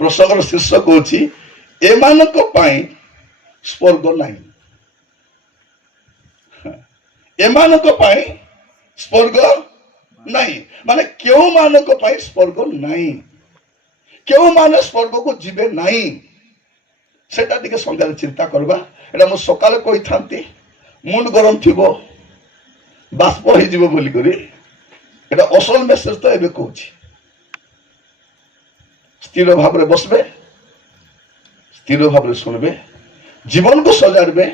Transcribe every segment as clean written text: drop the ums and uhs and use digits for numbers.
प्रसंगर शीर्षक होची एमानक पाई स्वर्ग नहीं। एमानक पाई स्वर्ग नहीं माने क्यों मानक पाई स्वर्ग नहीं, क्यों माने स्वर्ग को जीवे नहीं सेटा टिके संध्यारे चिंता करबा। एटा मु सकाले कहि थांती मुंड गरम थिबो बाष्प हो जीवो बोली करी एटा असल मेसेज तो एबे कहूची। स्थिर भाव में बसबे, स्थिर भाव में सुनबे, जीवन को सजाड़बे।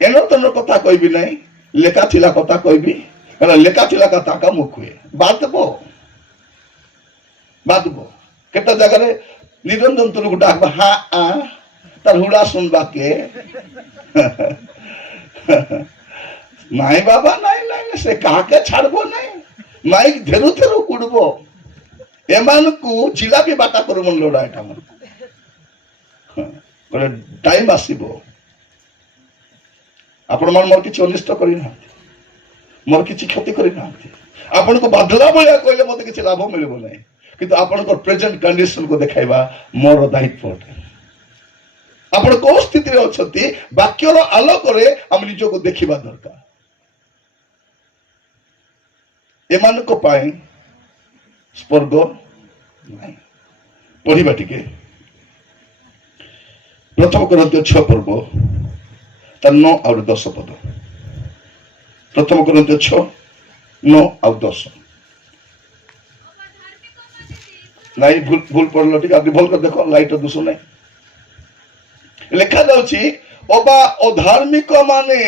एनो तनो कथा कहबी नहीं, लेखा थिला कथा कहबी, लेखा थिला कथा का मुख हुए बातबो बातबो केटा जगह रे निरंजन तुरु गुटा हा आ तार हुड़ा सुनबा के नहीं बाबा नहीं नहीं से कहा के छाड़बो नहीं माइक धेरु धेरु कुड़बो एमान को जिलापी बाटा करू मन लोड़ा एटा मन गोटे टाइम आसीबो आपण मन मोर किछि अनिष्ट करि ना, मोर किछि क्षति करि ना, आपण को बाधला बोलिया कहले मते किछि लाभ मिलबो नहीं, किंतु आपण को प्रेजेंट कंडीशन को देखाइबा मोर दायित्व अटे। आपण को स्थिति रे अछती वाक्यर आलोक रे हम निजो को देखिबा दरकार। एमान को पाई स्वर्ग नहीं। पढ़िबा टिके प्रथम कोरिन्थियो 6 पर्व तार 9 और 10 पद। प्रथम कोरिन्थियो 6 9 और 10 नहीं भूल भूल पढ़ल टिके आप भूल कर देखो लाइट दुसो नहीं लिखा जाउची ओबा अधार्मिक माने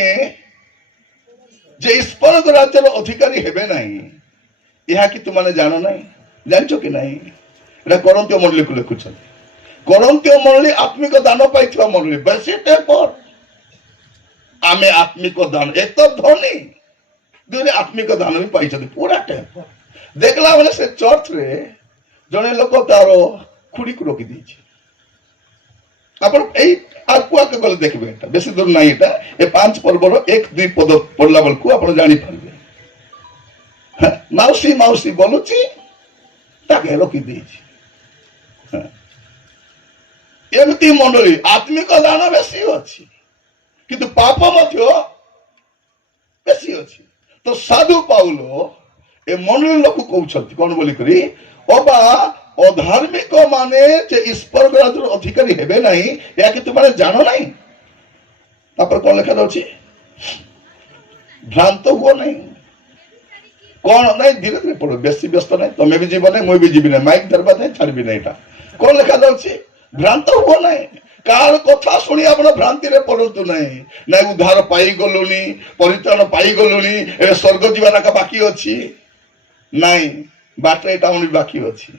जे स्वर्ग राज्यर अधिकारी हेबे नहीं यह कि तुमने जान नहीं जानचो कि नहीं। एटा कोरिन्थियो मंडली को लिखुछन। कोरिन्थियो मंडली आत्मिक दान पाइथिबा मंडली बेसी टेपर आमे आत्मिक दान एक तो धनी दुरे आत्मिक दान भी पाइछथि पूरा टेपर देखला माने से चर्च रे जने लोक तारो खुड़ी को रोकी दीछि। आपण एई आकुआ के गले देखबे एटा बेसी दूर नाही एटा ए 5 पर्वर 1 2 पद पढ़ला बेल को आपण जानि पारबे। माउसी माउसी बोलुची ताके रोकी दीछि। एमती मंडली आत्मिक दान बेसी अछि किंतु पाप मध्य बेसी अछि। तो साधु पाउलो ए मंडली लोक कहउछथि कोन बोली करी ओबा अधार्मिक माने जे स्वर्ग राज्यर अधिकारी हेबे नहीं या कि तुमने जानो नहीं। तापर कोन लिखा अछि भ्रांत हुओ नहीं कौन नहीं धीरे धीरे पढ़ो बेसी व्यस्त नहीं तुम्हें भी जीवन नहीं मुझे भी जीवी नहीं माइक धरबा नहीं छाड़बी नहीं एटा कौन लिखा जाउछि भ्रांत हुओ नहीं कार कथा सुनी आपण भ्रांति रे पड़तु नहीं नहीं उद्धार पाई गलुनी परित्राण पाई गलुनी ए स्वर्ग जीवन का बाकी अछि नहीं बाटे एटा उनी बाकी अछि।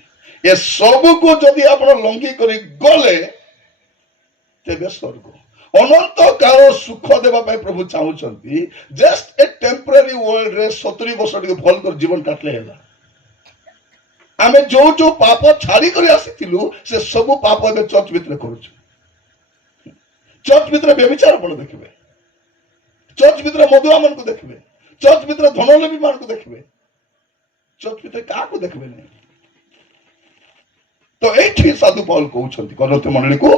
ए सब को जदि आपण लंघी करी गले तेबे स्वर्ग अनंत काल सुख देवा पाई प्रभु चाहूचंती। जस्ट ए टेम्पररी वर्ल्ड रे 70 वर्ष टिके भल कर जीवन काटले हैला आमे जो जो पाप छाड़ी करी आसीथिलु से सब पाप एबे चर्च भितर करूछु। चर्च भितर व्यभिचार आपण देखिबे, चर्च भितर मधुआ मन को देखिबे, चर्च भितर धनलबी मान को देखिबे, चर्च भितर का को देखिबे नहीं। तो एठी साधु पौल कहउछंती कोरिन्थियो मंडली को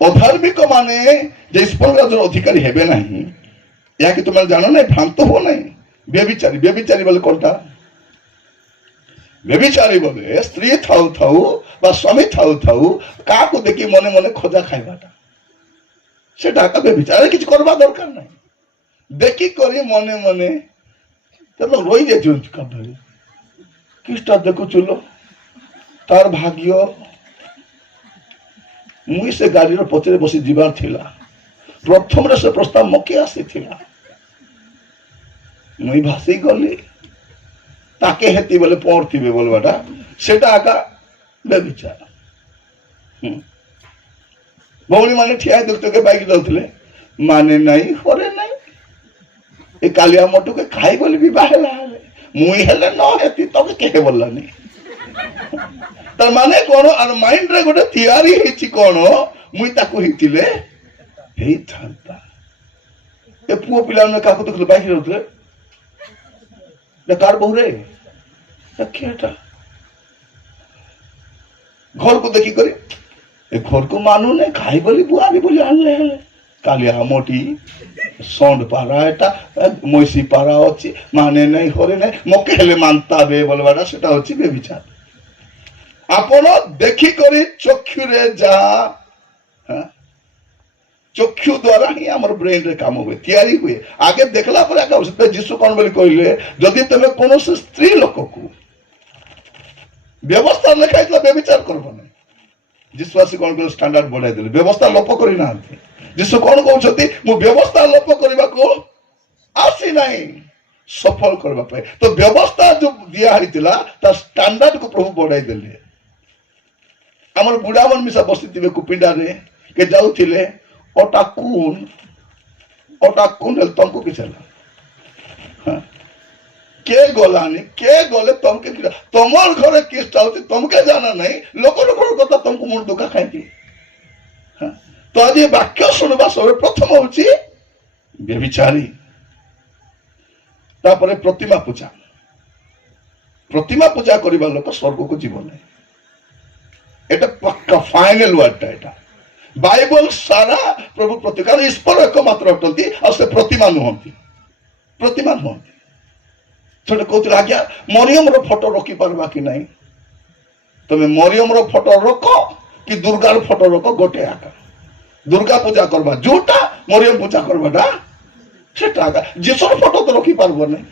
अधार्मिक माने जे स्वर्ग राज्यर अधिकारी हेबे नहीं या कि तुम जानो नहीं भ्रांत हो नहीं। व्यभिचारी व्यभिचारी बोले कोनटा व्यभिचारी बोले स्त्री थाउ थाउ बा स्वामी थाउ थाउ का को देखि मने मने खोजा खाइबाटा सेटा का व्यभिचार किछ करबा दरकार नहीं। देखि करी मने मने तो रोई जे जुंत का धरी किस्टा देखु चलो तार भाग्य मुई से गाड़ी रो पचरे बसी जीवार थिला प्रथम रे से प्रस्ताव मके आसी थिला मुई भासी गली ताके हेती बोले पड़थिबे बोलबाटा सेटा आका व्यभिचार। भौणी माने ठिया दुख के बाइक जाउथले माने नहीं करे नहीं ए कालिया मोटू के खाई बोली भी बाहेला मुई हेले न हेती तबे केहे बोललानी तर माने कोन और माइंड रे गोटे थियरी हिची कोन मुई ताको हितिले हेई थांता ए पुओ पिला ने काको दुख बाइक रहउथले कार बहुरे केटा घर को देखी करी ए घर को मानू ने खाई बोली बुआरी बोली आनले हेले कालिया मोटी सौंड पारा एटा मईसी पारा अच्छी माने नहीं हरे नहीं मके हेले मानता बे बोलवाटा सेटा होची बेविचार आपण देखी करी चक्षुरे जा चक्षु द्वारा ही हमर ब्रेन रे काम हुए तैयारी हुए आगे देखला पर आगे औषध जीशु कौन बोली कहले जदि तमे कोनो स्त्री लोक को व्यवस्था लिखाइतला बेविचार करबो नै जीशुवासी कौन कहले स्टैंडर्ड बढ़ाई देले व्यवस्था लोप करी ना जीशु कौन कहउछथि मु व्यवस्था लोप करबा को आसी नाही सफल करबा पाए तो व्यवस्था जो दिया हितिला ता स्टैंडर्ड को प्रभु बढ़ाई देले हमर बुढ़ा मन मिसा बसिथिबे कुपिंडा रे के जाउथिले ओटा कौन तुमको कि चला के गलानी के गले तुमके तुमर घरे किसटा होती तुमके जाना नहीं लोक कथा तुमको मुंड दुखा खाई तो आज ये वाक्य शुणवा सब प्रथम होची व्यभिचारी तापरे प्रतिमा पूजा करिबा लोक स्वर्ग को जीवन नहीं एटा पक्का फाइनल वर्ड एटा बाइबल सारा प्रभु प्रतिकार ईश्वर एकमात्र अटंती और से प्रतिमा नुहंती छोटे कहते आज्ञा मरियम रो फोटो रखी पारबा कि नहीं तमे मरियम रो फोटो रखो कि दुर्गा रो फोटो रखो गोटे आका दुर्गा पूजा करबा जोटा मरियम पूजा करबाटा सेटा आका जीसु रो फोटो तो रखी पारबो नहीं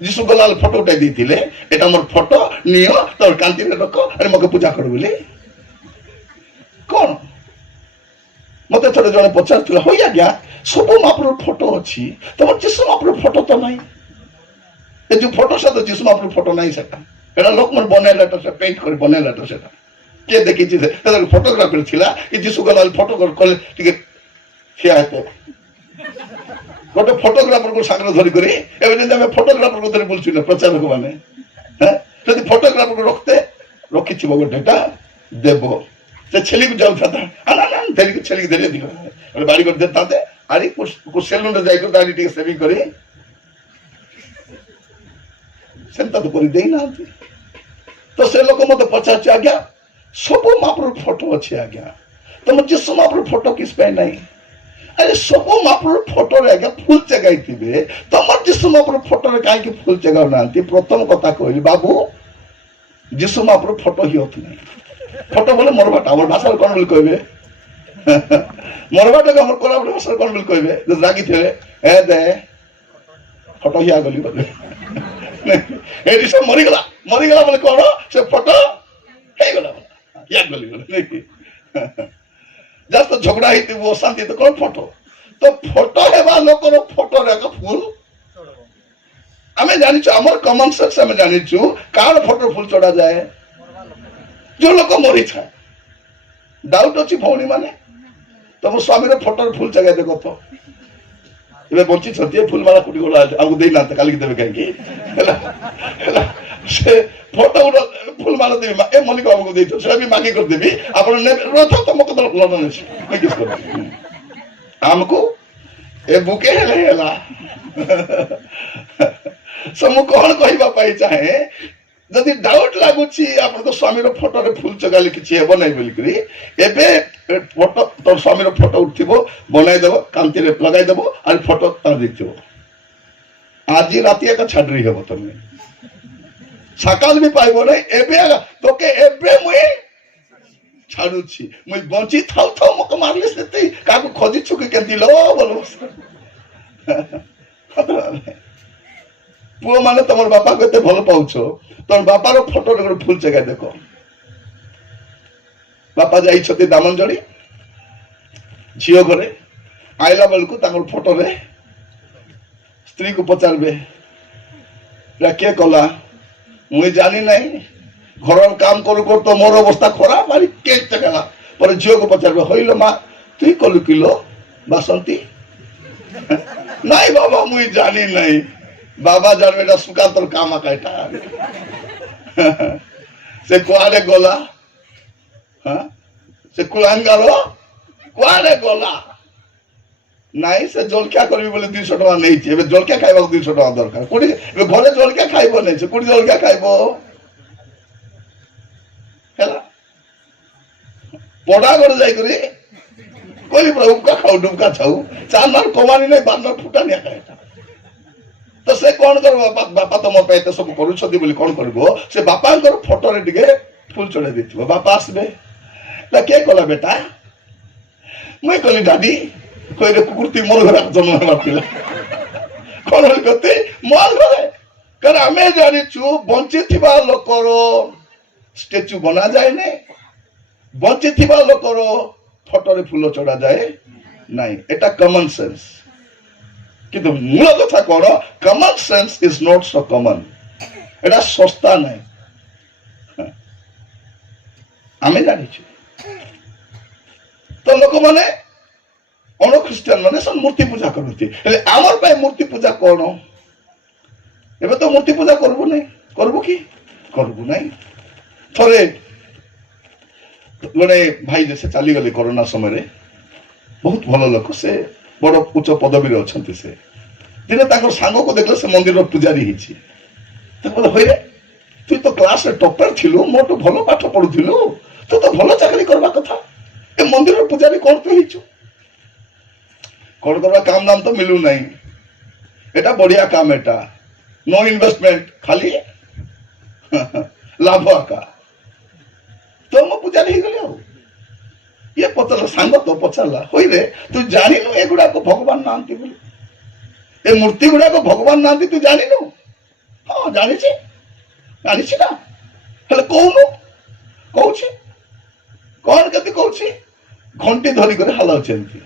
जीसु गलाल फोटो उठाई देथिले एटा मोर फोटो नियो तोर कांति रे रखो अरे मके पूजा कर बोली कौन मत थे जड़े पचार हो आज्ञा सब महाप्रभु फोटो अच्छी तुम जीशु महाप्रभु फोटो तो नहीं ये जो फोटो से तो जीशु महाप्रभु फोटो नहीं सेटा लोक मन बनैलाटा से पेंट कर बनैलाटा सेटा के देखी छी फोटोग्राफर थिला कि जीशु गलाल फोटो कले टिके ठिया हेते गोटे फोटोग्राफर को सांगरे धरि करी एबे जे हम फोटोग्राफर को धरि बोलछु न प्रचारक माने हैं यदि फोटोग्राफर को रखी छी गोटेटा देबो ते छेली को जाउ था आना ना तेरी को छेली दे दियो और बाड़ी कर देता थे अरे कुछ सेलून रे जाई को दाढ़ी टिके सेविंग करी सेंता तो करी देई ना तो से लोक मते पचार आज्ञा सब महाप्रभु फोटो अच्छे आज्ञा तुम जीशु महाप्रभु फोटो किस पे नहीं अरे सब महाप्रभु फोटो रे आज्ञा फुल जगाई थिबे तुम जीशु महाप्रभु फोटो रे काहे कि फुल जगाउ नांती प्रथम कथा कहली बाबू जीशु महाप्रभु फोटो ही होत नहीं फोटो बोले मोरबाटा हमर भाषा कौन बोल कहबे मोरबाटा हमर कोला भाषा कौन बोल कहबे जो रागी थे ए दे फोटो हिया गली बोले एडी सब मरी गला बोले कोन से फोटो हे गला हिया गली बोले नहीं जस्ट झगड़ा हिते वो शांति तो कौन फोटो तो फोटो हेबा लोकर फोटो रे फूल हमें जानि छु हमर कॉमन सेंस हमें जानि छु कार फोटो फूल चढ़ा जाए जो लोक मरी था डाउट अच्छी भौणी माने तुम स्वामी रे फोटो फूल जगह देखो तो एबे बंची छथि फूल माला कुटी गोला आगु देई ना काली देबे काहे की से फोटो फूल माला देबी ए मलिक बाबू को देई तो से भी मांगी कर देबी आपण ने रथ तो मक तो लड़न अछि मैं किस कर हमको ए बुके हेला समु कोन कहिबा पाई चाहे जदि डाउट लागुची आपण तो स्वामी रो फोटो रे फूल चगाली किछि हेबो नै बोली करी एबे फोटो तो स्वामी रो फोटो उठिबो बनाई देबो कांति रे लगाई देबो और फोटो तार दिथिबो आज राती एक छाडरी हेबो तमे सकाल भी पाइबो नै एबे तोके एबे मुई छाडुची मुई बंची थाउ थाउ मक मारले सेते काको खोजी छुके केंती लो बोलो पुओ माने तमर बापा को एते भल पाउछो तोर बापार फोटो रे फुल जगह देखो बापा जाई छते दामनजड़ी झियो घरे आइला बेल को तांगर फोटो रे स्त्री को पचारबे रा के कला मुई जानी नहीं घर काम करू कर तो मोर अवस्था खराब मारी के चगला पर झियो को पचारबे होइलो मा तुई कलु किलो बासंती नहीं बाबा मुई जानी नहीं बाबा जान बेटा सुका तोर काम काटा से कुआरे गला हाँ से कुलांगारो कुआरे गला नहीं से जलखिया करबी बोले 200 टका नहीं थी एबे जलखिया खाइबा 200 टका दरकार कोडी एबे घरे जलखिया खाइबो नहीं से कोडी जलखिया खाइबो हैला ପଡ଼ାଗଡ଼ ଯାଇକରି କହିଲି ପ୍ରଭୁ ଉକା ଖାଉ ଡୁବକା ଛାଉ 4 ନର କମାନି ନାହିଁ 12 ନର ଫୁଟାନିଆ ଖାଏ ତ ସେ କଣ କରିବ ବାପା ତମ ପାଇଁ ଏତେ ସବୁ କରୁଛନ୍ତି ବୋଲି କଣ କରିବ ସେ ବାପାଙ୍କର ଫଟୋରେ ଟିକେ ଫୁଲ ଚଢେଇ ଦେଇଥିବ ବାପା ଆସିବେ ନା କିଏ କଲା ବେଟା ମୁଇଁ କହିଲି ଡାଡି କହିଲେ କୁକୁରଟି ମୋର ଘରେ ଜନ୍ମ ହେବାର ଥିଲା କଣ ବୋଲି କହତେ ମୋର ଘରେ କାରଣ ଆମେ ଜାଣିଛୁ ବଞ୍ଚିଥିବା ଲୋକର ଷ୍ଟାଚ୍ୟୁ ବନାଯାଏ ନାହିଁ ବଞ୍ଚିଥିବା ଲୋକର ଫଟୋରେ ଫୁଲ ଚଢାଯାଏ ନାହିଁ ଏଟା କମନ ସେନ୍ସ କିନ୍ତୁ ମୂଳ କଥା କଣ common sense is not so common ଏଟା ଶସ୍ତା ନାହିଁ ଆମେ ଜାଣିଛୁ ତ ଲୋକମାନେ ଅଣ ଖ୍ରୀଷ୍ଟିଆନ ମାନେ ସବୁ ମୂର୍ତ୍ତି ପୂଜା କରନ୍ତି ହେଲେ ଆମର ପାଇଁ ମୂର୍ତ୍ତି ପୂଜା କଣ ଏବେ ତ ମୂର୍ତ୍ତି ପୂଜା କରିବୁ ନାହିଁ କରିବୁ କି କରିବୁ ନାହିଁ ଥରେ ଜଣେ ଭାଇ ଯେ ସେ ଚାଲିଗଲେ କରୋନା ସମୟରେ ବହୁତ ଭଲ ଲୋକ ସେ ବଡ ଉଚ୍ଚ ପଦବୀରେ ଅଛନ୍ତି ସେ ଦିନେ ତାଙ୍କର ସାଙ୍ଗକୁ ଦେଖିଲେ ସେ ମନ୍ଦିରର ପୂଜାରୀ ହେଇଛି ତାକୁ କହିଲେ ହଇରେ ତୁ ତ କ୍ଲାସରେ ଟପର ଥିଲୁ ମୋଠୁ ଭଲ ପାଠ ପଢୁଥିଲୁ ତୁ ତ ଭଲ ଚାକିରି କରିବା କଥା ଏ ମନ୍ଦିରର ପୂଜାରୀ କଣ ତୁ ହେଇଛୁ କଣ କରିବା କାମ ଦାମ ତ ମିଳୁ ନାହିଁ ଏଟା ବଢିଆ କାମ ଏଟା नो इन्वेस्टमेंट खाली लाभ आका तो मो पूजा नहीं गले ये पचला सांग तो पचारला होई रे तू जानिनु एगुडा को भगवान नांती बोली ए मूर्ति गुडा को भगवान नांती तू जानिनु हां जानि छी ना हेले कोनु कहूची कोन कति कहूची घंटी धरी करे हलाउचेंती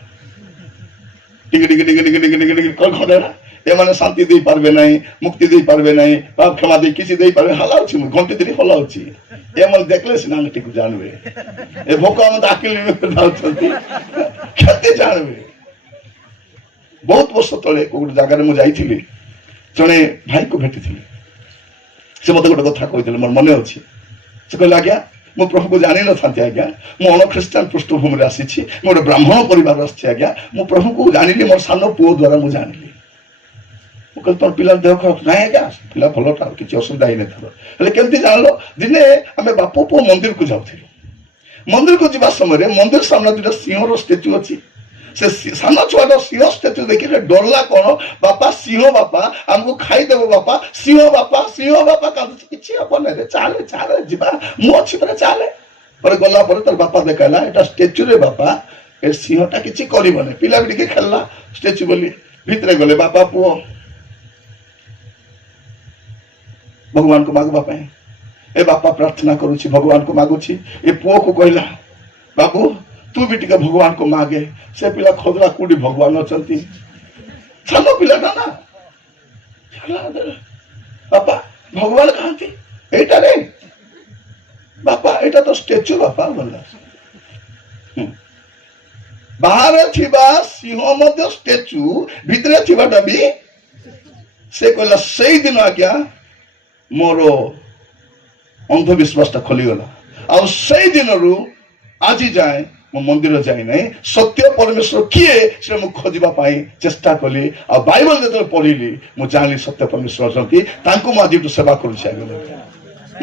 टिक टिक टिक टिक टिक टिक टिक कोन खडेरा एमाने शांति दे पारबे नहीं मुक्ति दे पारबे नहीं पाप क्षमा दे किसी दे पारबे हलाउची घंटी धरी हलाउची एमन देखले सिना टिक जानबे ए भोका हम दाखिल में दाउछंती केते जानबे बहुत वर्ष तले कोड जगह रे मु जाईथिली जने भाई को भेटिथिली से मते गोटे कथा कहिथिले मोर मने अछि से कहला आज्ञा मो प्रभु को जानि न थांती आज्ञा मो अन ख्रिस्टियन पृष्ठभूमि रे आसीछि मोर ब्राह्मण परिवार आछि आज्ञा मो प्रभु को जानिली मोर सानो पुओ द्वारा मु जानिली तोर पिला देह खराब ना आज्ञा पिला भलटा किसी असुविधा ही नहीं केमती जानलो दिने आम बापू पु मंदिर को जाऊँ मंदिर को जावा समय मंदिर सामने दुटा सिंह स्टेच्यू अच्छी से सान छुआर सिंह स्टेच्यू देखिए डरला कौन बापा सिंह बापा आमको खाईदेव बापा सिंह बापा कांदुची किछि हबो नै रे चाले चाले जिबा मु अछि परे चाले पर गला पर तर बापा देखाला एटा स्टेच्यू रे बापा ए सिंहटा किछि करिबने पिला भी टिके खेलला स्टेच्यू बोली भितरे गले बापा पुओ भगवान को मागवा पाए ए बापा प्रार्थना करुची भगवान को मागुची ए पुओ को कहला बाबू तू भी टिके भगवान को मागे से पिला खोदला कुडी भगवान अछंती सानो पिला ना बापा भगवान कहांती एटा रे बापा एटा तो स्टेच्यू बापा बोला बाहर थिबा सिंह मध्य स्टेच्यू भितरे थिबाटा भी से कहला सेई दिन आज्ञा मोर अंधविश्वास खोलीगला आई दिन रु आज जाए मो मंदिर जाए ना सत्य परमेश्वर किए से मु खोजा चेष्टा कली आ बाइबल जो पढ़िली मु जानी सत्य परमेश्वर अच्छा आज सेवा करुच्छे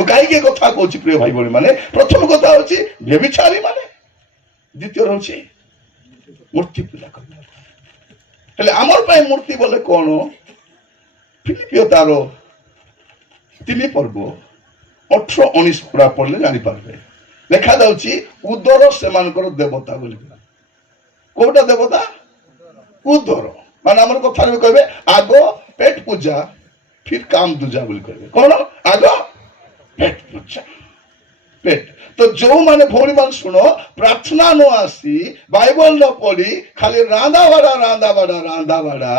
कहीं कथा कहूँ प्रिय भाई भाई मैंने प्रथम कथा हूँ व्यभिचारी माने द्वितीय हूँ मूर्ति पूजा कर आमर मूर्ति बोले कौन फिलिपियो तार 3 पर्व 18-19 पूरा पढ़ले जापारे लिखा जाऊँगी उदर से देवता बोली कोटा देवता उदर मान आम कथा कहे आग पेट पूजा फिर काम दूजा बोली कहे कौन आग पेट पूजा पेट तो जो माने भौणी मान शुण प्रार्थना न आसी बाइबल न पढ़ी खाली रांदा बाड़ा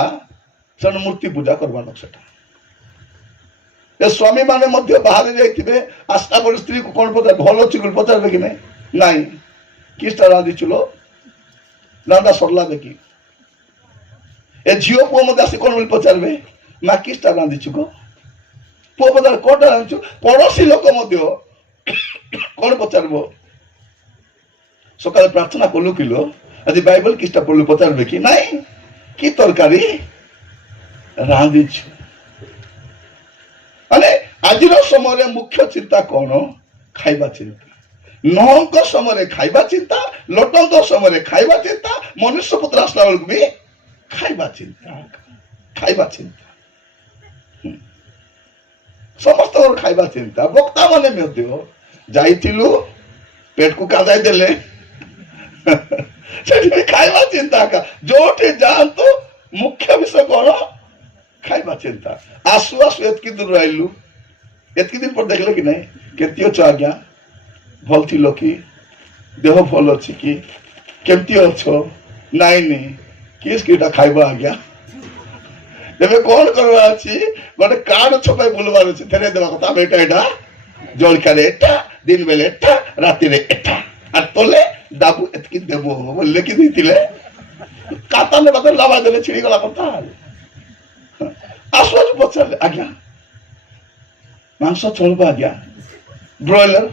से मूर्ति पूजा करवान सेटा स्वामी माने मध्य बाहर जाइए आसला पर स्त्री को कौन पचार भल अच्छी पचारे कि नहीं किसटा रांधिचुल रांधा सरला देखी ए झील पुओ मत आसी कौन बोली पचारे माँ किसटा रांधिचु गो पुओ पचार कौटा रांधिचु पड़ोशी लोक कौन पचार सकाल प्रार्थना कलु किलो आज बाइबल किसटा पढ़लु पचारे कि नहीं कि तरकारी रांधिचु आज समय मुख्य चिंता कौन खाइबा चिंता नहंक समय खाइबा चिंता, लोटंक समय खाइबा चिंता, मनुष्य पुत्र आसला बेलू भी खाइबा चिंता, खाइबा चिंता, समस्त खाइबा चिंता। वक्ता माने जाइलु पेट को कादाई देले खाइबा चिंता का जोटे जातु मुख्य विषय कौन खाइबा चिंता। आसु आसु एतकी दूर रहिलु, एतकी दिन पर देखले कि नहीं केती अच्छ आज्ञा, भल थिलो कि, देह भल अच्छी कि, केमती अच्छो नाई नहीं किस किटा खाइबा आज्ञा। एबे कौन करवा अछि गोटे कार्ड छपाई बुलवार अछि फेरे देबा कथा बेटा एटा जलखा रे एटा दिन बेले एटा राति रे एटा आ तोले दाबू एतकी देबो बोले कि दैतिले काता ने बदल लावा देले छिड़ी गला कथा आसवाज पछले आज्ञा मांस चलबा आज्ञा ब्रॉयलर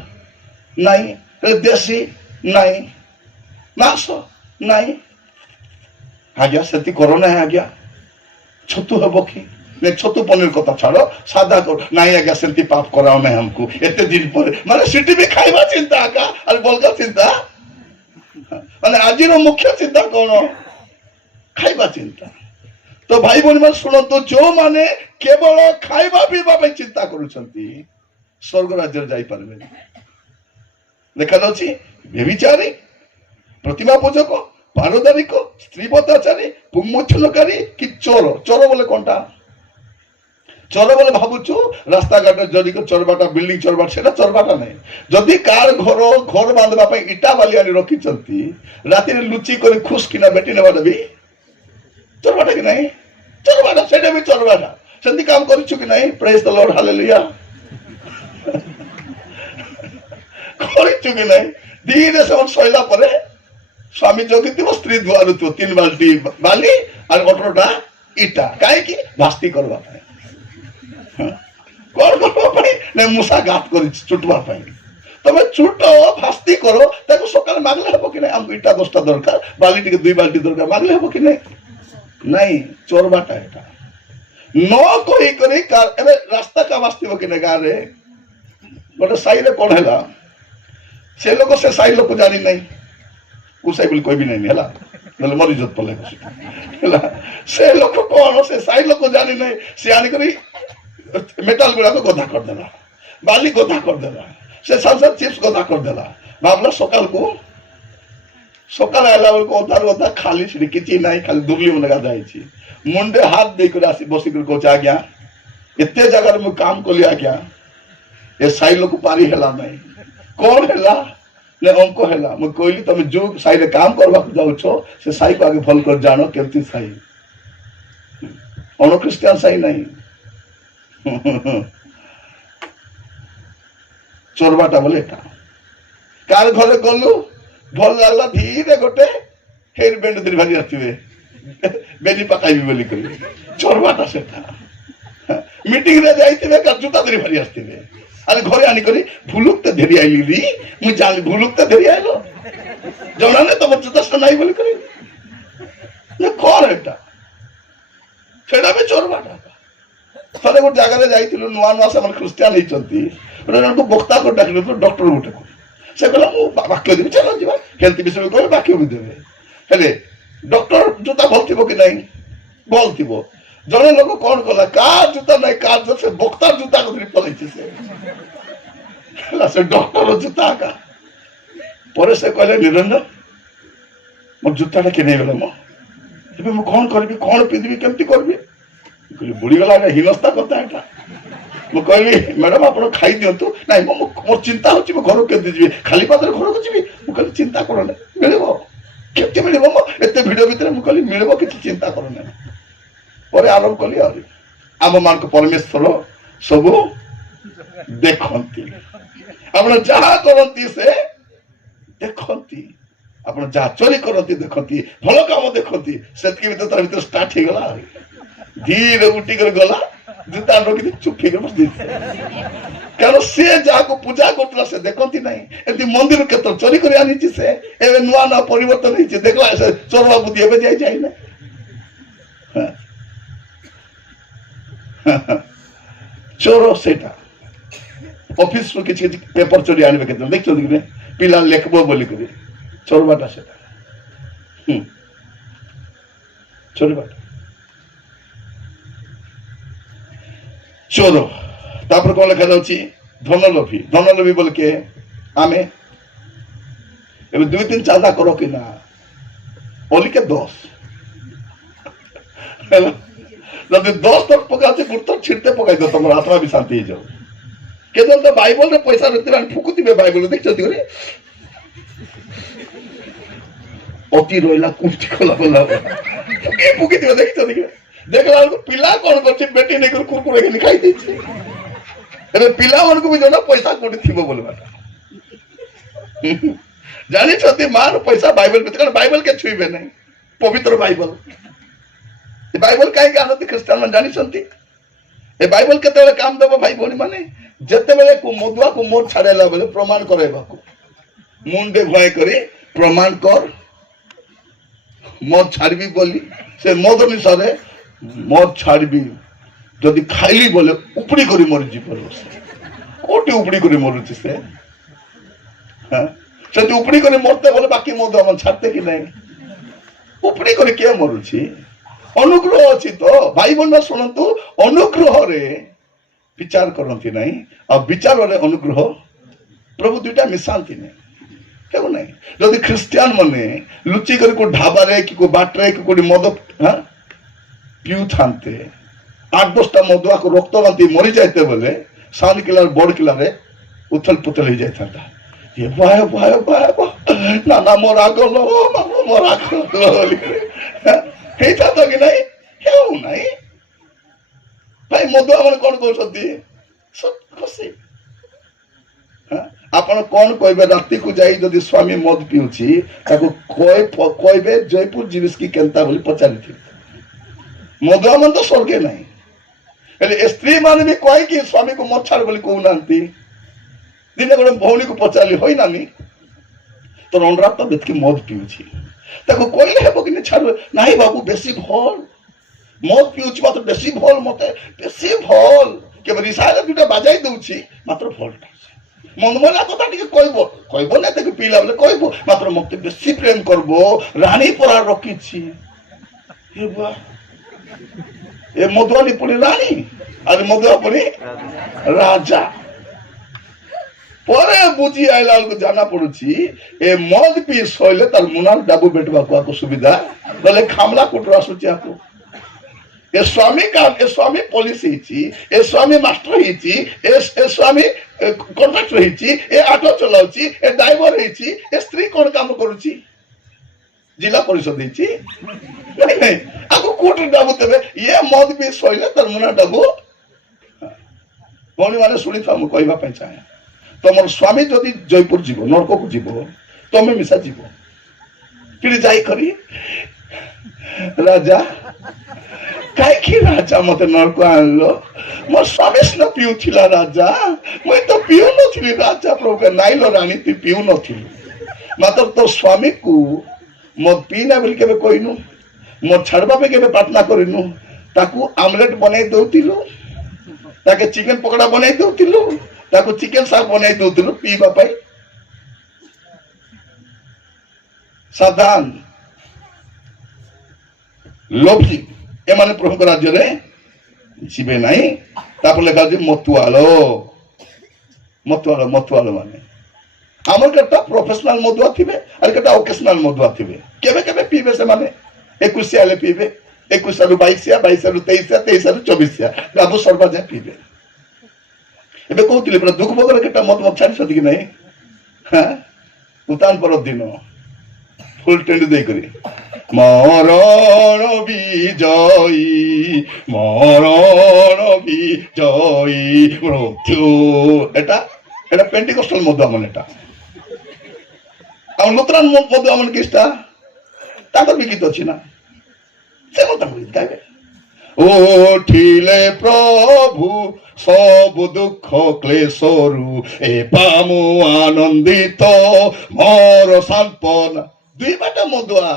नहीं देसी नहीं मांस नहीं आज्ञा सेती कोरोना है आज्ञा छतु हम कि नहीं छतु पनीर कथा छाड़ सादा कर नहीं आज्ञा से पाप कराओ नहीं हमको एते दिन पर माने सिटी भी खाइबा चिंता आका अरे बोलगा चिंता माने आज मुख्य चिंता कौन खाइबा चिंता। तो भाई बहन मान शुणु तो जो माने केवल खाइबा पीवा पे चिंता करुछंती स्वर्ग राज्य जाई परबे देखा जाउछि व्यभिचारी प्रतिमा पूजक पारदारिक स्त्रीपताचारी पुंगमुच्छनकारी कि चोर चोर बोले कौनटा चोर बोले भावुचु रास्ता घाट जदि चोरबाटा बिल्डिंग चोरबाट सेटा चोरबाटा नहीं जदि कार घर बांधवा पे इटा बाली आनी रखिचंती राति रे लुचि करी खुश किना बेटी नेबाटा भी चोरबाटा कि नहीं चोरबाटा सेटा भी चोरबाटा सेंती काम करिछु कि नहीं प्रेज द लॉर्ड हालेलुया करिछु कि नहीं धीरे से सइला परे स्वामी जगित स्त्री दुआर तीन बाल्टी बाली और 18टा इटा कहीं भास्ती करवा कौन करवा मूसा गात कर चुटवा तमें चुट भास्ती करो ताको सकाल मागले हम कि नहीं आमको इटा 10टा दरकार बाली टी 2 बाल्टी दरकार मागले हम कि नहीं चोरबाटा एटा न कही करी रास्ता का भास्ती कि नहीं गाँव में गोटे साई रे कौन है से लोग से साई लोग जानी नहीं कुसाई बोली कोई भी नहीं है नले मरी जत पले से लोक कौन से साई लोक जानी नहीं से आनी करी मेटाल गुड़ा को गधा कर देला बाली गधा कर देला से सांसद चिप्स गधा कर देला भावला सकाल को सकाल आला बेल को उतार उतार खाली सिड़ी किछि नहीं खाली दुर्ली मन गाधा आइछि मुंडे हाथ दे कर आसी बसी कर कोच आ गया एते जगह में काम कोली आ गया ए साई लोक पारी हेला नहीं कौन हेला ले अंको हेला मैं कहली तुम जो साई रे काम करबा जाउछो से साई को आगे भल कर जानो केमती साई अन क्रिश्चियन साई नहीं चोरबाटा बोले कार घरे गलु भल लागला धीरे गोटे हेयर बैंड दिन भागी आथिबे बेनी पकाइबी बोली करी चोरबाटा सेटा मीटिंग रे जाइथिबे का जूता धरी भारी आथिबे अरे घरे आनी करी भुलुकते धरी आइली री मुझे जान भुलुकते धरी आइलो जौना ने तो जूता नहीं बोली करी ये कौन एटा सेटा भी चोरबाटा थरे गोटे जगह जाइथिलु नुआ नुआ से क्रिश्चियन होइचंती को बक्ता को डाकिलु तो डॉक्टर गोटे को से कहला मु वाक्य देबी चलो जीवा हेल्थ विषय को वाक्य भी देबे हेले डॉक्टर जूता भल थिबो कि नहीं भल थिबो जने लोग कौन कला का जूता नहीं का जो से बक्ता जूता को धरी पलैछि से डॉक्टर जूता का परे से कहले निरंजन मो जूता के नहीं गले मो एबे मो कौन करबी कौन पिदबी केमती करबी कहली बुढ़ी गला हिनस्ता करता है मु कहली मैडम आप खाई दिंतु ना मोर चिंता होची मो घर के जी खाली पात्र घर को जी मु कहली चिंता करो ना मिलबो केते मिलबो मो एते भिडियो भितर मु कहली मिलबो कि चिंता करो ना पर आरंभ कली आम मान परमेश्वर सब देखती आप जहा करती से देखती आप जहा चोरी करती देखती भल काम देखती से भर स्टार्ट हो गला धीरे उठी कर गला जूता रखी चुप हो बस कारण सी जहाँ को पूजा करता से देखती ना एमती मंदिर के चोरी कर आनी से ए नुआ नुआ परिवर्तन होती देखला चोरवा बुद्धि एवं जाए जाए ना चोर सेटा ऑफिस रो किछि पेपर चोरी आनिबे केते देखछो दिने पिला लेखबो बोली करी चोरबाटा सेटा चोरबाटा चोर तापर कौन लिखा जाउची धनलोभी धनलोभी बोल के आमे एबे 2-3 चांदा करो कि ना बोली के 10 जब 10 तक पका से गुड़ तक छिड़ते पकाई दो तुम आत्मा भी शांति हो जाओ केदन तो बाइबल रे पैसा रतिरान फुकुतिबे बाइबल देखछो दिगरे अति रोइला कुंती कोला बोला फुकुतिबे देखछो दिगरे देखला को पिला कोन करछि बेटी नै कर कुरकुरे के खाई दैछि अरे पिला मन को भी जना पैसा कोठी थिबो बोलबा जानी छथि मार पैसा बाइबल में कारण बाइबल के छुइबे नै पवित्र बाइबल ए बाइबल काहे गानति क्रिश्चियन मन जानी छथि ए बाइबल केते काम देबो भाई भोनी माने जते बेले को मधुआ को मोर छाड़ेला बेले प्रमाण करेबा को मुंडे भय करे प्रमाण कर मत छाड़बी बोली से मद अनुसार मत छाड़बी जदि खाइली बोले उपड़ी करी मरी जीवन कोटी उपड़ी करी मरुची से हां से उपड़ी करी मरते बोले बाकी मद हम छाड़ते कि नहीं उपड़ी करी के मरुची अनुग्रह अछि तो भाई बंधु सुनंतु अनुग्रह रे विचार करती नहीं और विचार वाले अनुग्रह प्रभु दुईटा मिशांति नहीं क्यों नहीं जदि ख्रिस्टियान मने लुचि कर को ढाबा रे कि को बाटरे कि कोडी मद हां पिउ थानते 8-10टा मदुआ को रक्त बांधी मरी जाते बोले साउंड किलर बड़ किलर रे उथल पुथल हो जाता ये बाय बाय बाय ना मोरा गलो मामा मोरा गलो हेता तो कि नहीं क्यों नहीं भाई मधुआ मन कौन कहते खुशी आपण कौन कहबे राति को जाई जदि स्वामी मद पिउची ताको कहबे जयपुर जीविस की केनता बोली पचारी मधुआ मन तो स्वर्गे नहीं एले स्त्री मान भी कहि कि स्वामी को मत छाड़ बोली कहू नांती दिने गोटे भौणी को पचाली होई नानी तो रनरात तो बेतकी मद पिउची ताको कहले हेबो कि छाड़ नाही बाबू बेसी भल मद पिउची मात्र बेसी भल मते बेसी भल के रिसाले दुटा बाजाई दउची मात्र भलटा मनमला कथा टिके कहबो कहबो ना ताके पिला बोले कहबो मात्र मते बेसी प्रेम करबो रानी परा रखिछि हे बा ए मधुआनी पुणी रानी और मधुआ पुणी राजा परे बुझी आइला को जाना पड़ुची ए मद पी सोइले तार मुनाल डाबू बेटवा को सुविधा बोले खामला कुटरा सुची आपको ए स्वामी पुलिस हिची ए स्वामी मास्टर हिची ए स्वामी कॉन्ट्रैक्टर हिची ए ऑटो चलाउची ए ड्राइवर हिची ए स्त्री कोन काम करूची जिला परिषद हिची नहीं नहीं आको कोट डाबू तबे ये मद पी सोइले तार मुना डाबू कोनी माने सुनी था मु कहबा पय चाहे तमर स्वामी जदि जयपुर जीव नरक को जीव तमे मिसा जीव फिर जाई करी राजा काहे कि राजा मते नरक आनलो मोर स्वामी न पिउ थिला राजा मैं तो पिउ नथिली राजा प्रभु के नाइलो रानी ती पिउ नथिली मात्र तो स्वामी को मद पीना बोल के कहनु मोर छाड़बा पे के प्रार्थना करिनु ताकू आमलेट बनाई दउतिलु ताके चिकन पकोड़ा बनाई दउतिलु ताको चिकन साग बनाई दउतिलु पीबा पाई सावधान लोभी ए माने प्रभु राज्य रे जीवे नहीं तापर लेखा जे मतुआलो मतुआलो मतुआलो माने आमर कटा प्रोफेशनल मधुआ थिबे और कटा ओकेशनल मधुआ थिबे केबे केबे पीबे से माने 21 आले पीबे 21 रु 22 22 रु 23 23 रु 24 बाबू सर्वा जा पीबे एबे कहतिले पर दुख बदल केटा मत मत छाड़ी सदी कि नहीं हां उतान पर दिन फुल टेंड दे करी मरण विजयी मृत्यु एटा एटा पेंटिकस्टल मधुआ मन एटा आ लुथरान मधुआ मन किस्ता ताकर भी गीत अछि ना से मत गीत गाइबे उठिले प्रभु सब दुख क्लेशरु ए पामु आनंदित मोर सांत्वना दुई बाटा मधुआ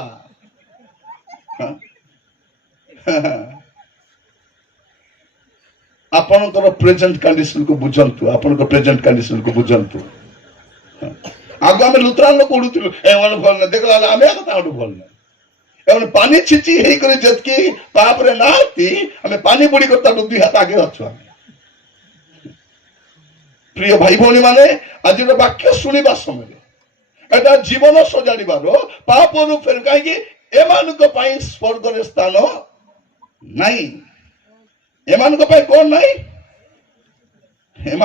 आपनकर प्रेजेंट कंडीशन को बुझंतु आपनकर प्रेजेंट कंडीशन को बुझंतु आगु आम लुतरान लोग उड़ूलु एम भल ना देखला आम कथा भल ना एवं पानी छिची जतकी पाप रे ना आम पानी बुड़ी कर दुई हाथ आगे अच्छु आम प्रिय भाई भौणी माने आज वाक्य शुणा समय एटा जीवन सजाड़बार पाप फेर कहीं एम स्वर्ग स्थान नहीं एम कौन नहीं एम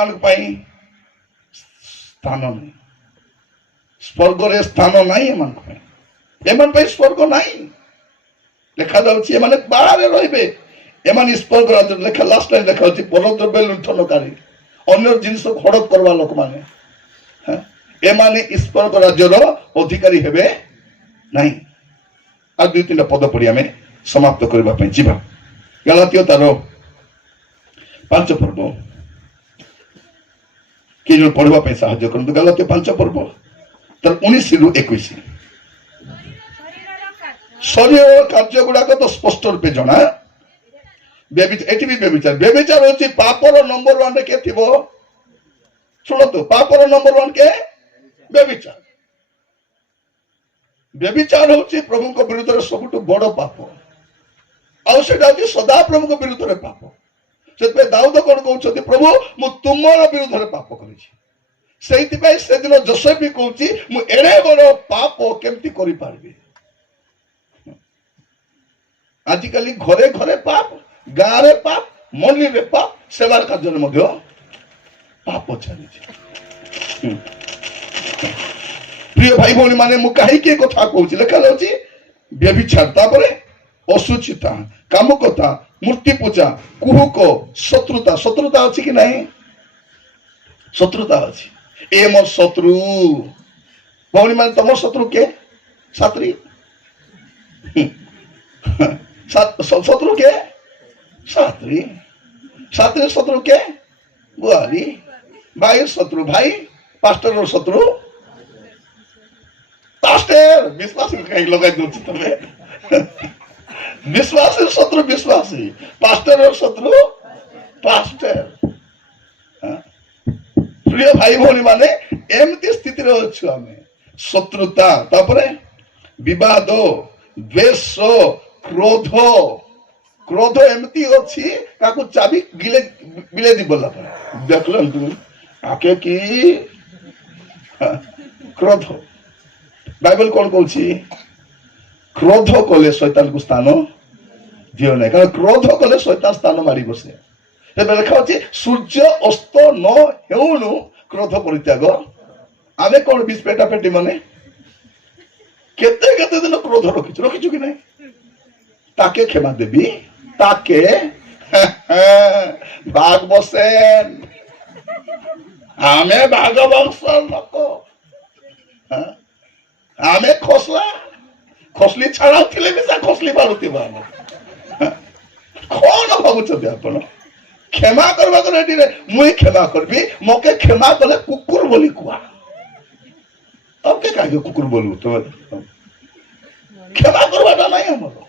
स्थान नहीं स्वर्ग रे स्थान नहीं एम स्वर्ग नहीं लिखा जाऊँगी बाहर रे एम स्वर्ग राज्य लेखा लास्ट लाइन लिखा परद्रव्य लुंठनकारी अन्य जिनस हड़प करवा लोक मैंने एमाने स्वर्ग राज्यर अधिकारी हेबे नहीं आ दुई तीन पद पढ़ी आम समाप्त करने जीवा गलातिय तार 5 पर्व किए पढ़ापी साहय करते गलातिय 5 पर्व तार 19 रु 21 शरीर कार्य गुड़ाक तो स्पष्ट रूपे जना एटी भी व्यभिचार व्यभिचार होची पापर नंबर 1 रे के थिबो सुनो तो पापर नंबर 1 के व्यभिचार व्यभिचार होची प्रभु को विरुद्ध रे सबटु बड़ पाप आ सेटा होची सदा प्रभु को विरुद्ध रे पाप सेते दाऊद कोन कहउछथि प्रभु मु तुमर विरुद्ध रे पाप करिछि सेति पय से दिन जोसेफ भी कहउछि मु एडे बड़ पाप केमति करि पारबी आजिकली घरे घरे पाप गाँव पाप मंडली रे पाप सेवार कार्य पाप चली प्रिय भाई भौणी माने मु कहीं कथा कहूँ लिखा जाऊँगी व्यभिचार असुचिता कामुकता मूर्ति पूजा कुहुक शत्रुता शत्रुता अच्छी कि नहीं शत्रुता अच्छी ए मो शत्रु भौणी माने तुम शत्रु के छात्री शत्रु के छात्री छात्री शत्रु के बुआरी भाई शत्रु भाई पास्टर शत्रु पास्टर विश्वास कहीं लगा दूसरी तुम्हें विश्वासी शत्रु विश्वासी पास्टर और शत्रु पास्टर प्रिय भाई भौणी माने एमती स्थिति रे अछि हमें शत्रुता तापरे विवाद द्वेष क्रोध क्रोध एमती अच्छी काकू चाबी गिले बिले दी बोला पर देखलो तू आके की क्रोध बाइबल कौन कहूँ क्रोध कले शैतान को स्थान दियो ना कारण क्रोध कले शैतान स्थान मारी बसे लिखा अच्छे सूर्य अस्त न हेउनु क्रोध परित्याग आमे कौन बीस पेटा पेटी माने केते केते दिन क्रोध रखिचु कि नहीं ताके क्षमा देवी ताके बाघ बसेन आमे बाघ बंशर लोक आमे खसला खसली छाड़ा थिले भी खसली पारुथिबा कौन भावुछथि आपण क्षमा करबा को रेडी रे मुई क्षमा करबी मके क्षमा कले कुकुर बोली कुआ अब के काहे कुकुर बोलू तो क्षमा करबाटा नहीं हमरो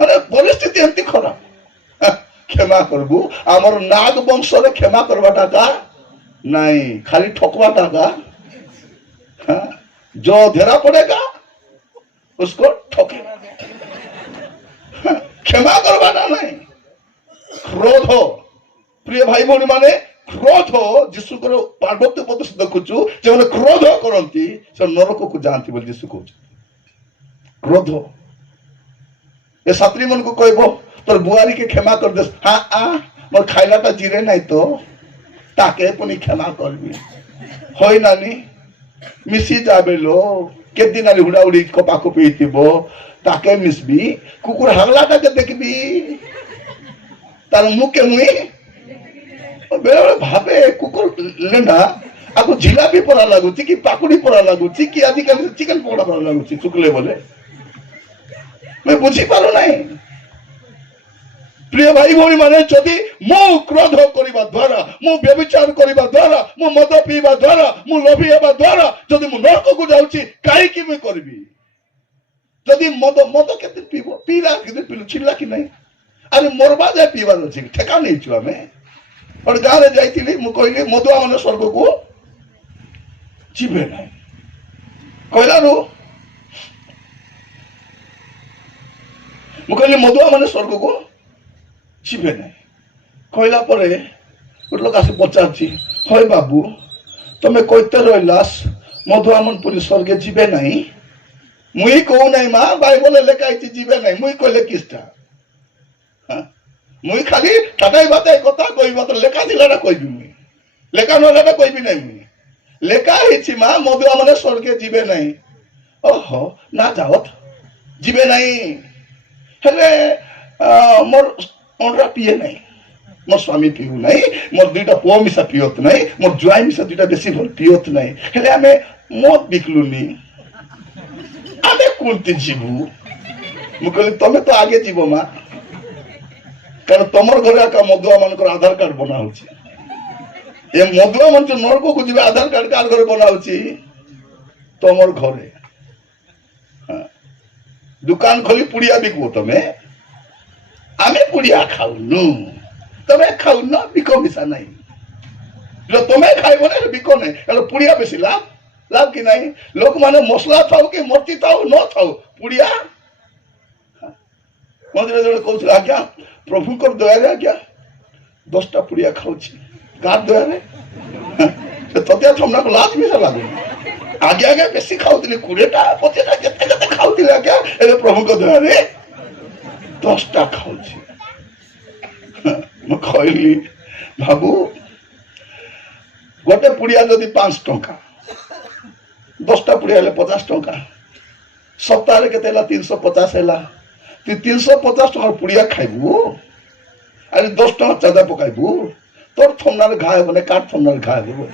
अरे परिस्थिति एमती खराब क्षमा करबू आमर नाग वंश रे क्षमा करबाटा का नहीं खाली ठोकबाटा का जो धेरा पड़ेगा उसको ठोकेगा क्षमा करवाना नहीं क्रोध प्रिय भाई भौणी माने क्रोध जीशु को पार्वती पद से देखुचु जो क्रोध करती से नरक को जाती बोली जीशु कहते क्रोध ए छात्री मन को कहबो तोर बुआरी के क्षमा कर दे हाँ मोर खाइलाटा जीरे नहीं तो ताके पुनी क्षमा करबी होई नानी मिसी जाबे लो के दिन आली हुड़ा उड़ी कपा कपी थीबो ताके मिसबी कुकुर हागलाटा के देखबी तार मुके मुई बेले बेले भाबे कुकुर लेना आपको जिलापी पड़ा लगुची कि पाकुड़ी पड़ा लगुची कि आदिकाल चिकन पकोड़ा पड़ा लगुची चुकले बोले मैं बुझी पारो नहीं प्रिय भाई भौणी माने जदि मु क्रोध करिबा द्वारा मु व्यभिचार करिबा द्वारा मु मद पीबा द्वारा मु लोभी हेबा द्वारा जदि मु नरक को जाउची काई कि मैं करबी जदि मद मद केते पीबो पीला केते पीलु छिला कि नहीं अरे मोरबा जाय पीबार अछि ठेका नै छु हमें और गारे जाइतिली मु कहली मधुआ माने स्वर्ग को जीवे ना कहलु मुझे मधुआ माने स्वर्ग को जीवे ना कहला गोटे लोक आस पचार हय बाबू तुम्हें कहते रहीलास मधुआ मन पुरी स्वर्गे जीवे ना मुई कहू ना माँ बाइबल लेखाई जीवे ना मुई कहले किसटा मुई खाली टाटाई बाताई कथा कह लेखा था कहबी मुई लेखा ना कहबी ना मुई लेखा ही माँ मधुआ मैंने स्वर्गे जीवे ना ओहो ना जाओ जीवे ना हेले मोर अंडा पीए ना मोर स्वामी पीऊ ना मोर दुईटा पुआ मिसा पीओत ना मोर जुआई मिसा दुईटा बेसी भल पीओत ना हेले आमे मत बिकलुनी आमे कोनते जीवु मु कहली तमे तो आगे जीव माँ कारण तमर घरे आका मधुआ मानकर आधार कार्ड बना होची ए मधुआ मन जो नरक को जीवे आधार कार्ड कार घरे बना होची तमर घरे दुकान खोली पुड़िया बिकबो तमे आमे पुड़िया खाउनु तमे खाउनु बिको मिसा नहीं जो तमे खाइबो ने बिको नहीं एलो पुड़िया बेसी लाभ लाभ कि नहीं लोक माने मसला थाउ कि मर्ची थाउ न थाउ पुड़िया मंदिर जो कहते आज्ञा प्रभु को दया रे आज्ञा 10टा पुड़िया खाऊची गार दया रे तते हमना को लाज मिसा लागु आगे आगे बेसी खाऊतली 20टा 25टा केते केते खाऊतली आज्ञा ए प्रभु को दया रे 10टा खाऊची म कहली बाबू गोटे पुड़िया जदि 5 टंका 10टा पुड़िया ले 50 टंका सप्ताह रे केते 350 हैला तु 350 टका पुड़िया खाइबू अरे 10 टका चादा पकाइबू तोर थमनार घाय बने काट थमनार घाय देबो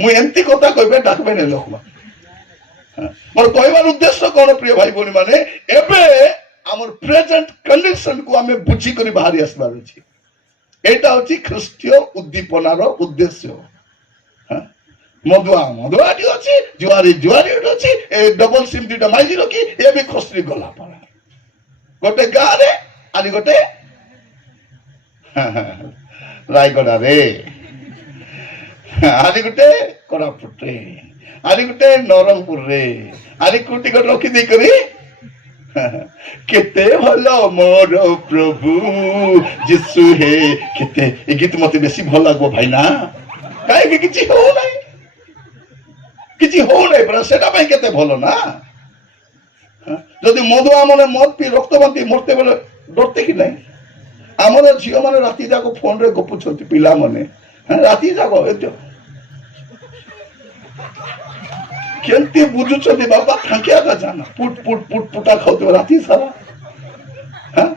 मु एंती कथा कहबे डाकबे ने लोकमा मोर कहबार उद्देश्य कोन प्रिय भाई बोनी माने एबे हमर प्रेजेंट कंडीशन को हमें बुझी करी बाहरी आसबार अछि एटा होची ख्रिस्टीय उद्दीपनार उद्देश्य मधुआ मधुआ टी अछि जुआरी जुआरी अछि ए डबल सिम दुटा माइजी रखी ए भी खसरी गला पड़ा गोटे गारे आनी गोटे रायगड़ा रे आनी गोटे कोरापुट रे आनी गोटे नरंगपुर रे आनी कोटी गोटे रखी दे करी केते भलो मोर प्रभु जिसु हे केते ए गीत मते बेसी भल लागबो भाई ना काहे किछि हो नै किछि हो नै पर सेटा भाई केते भलो ना जदि मधुआ मने मत पी रक्तबंती मरते बेले डरते कि नै हमर झियो माने राती जाको फोन रे गपु छथि पिला माने राती जाको एतो केंती बुझु छथि बाबा थाकिया का जाना पुट पुट पुट पुटा खाउते राती सारा हां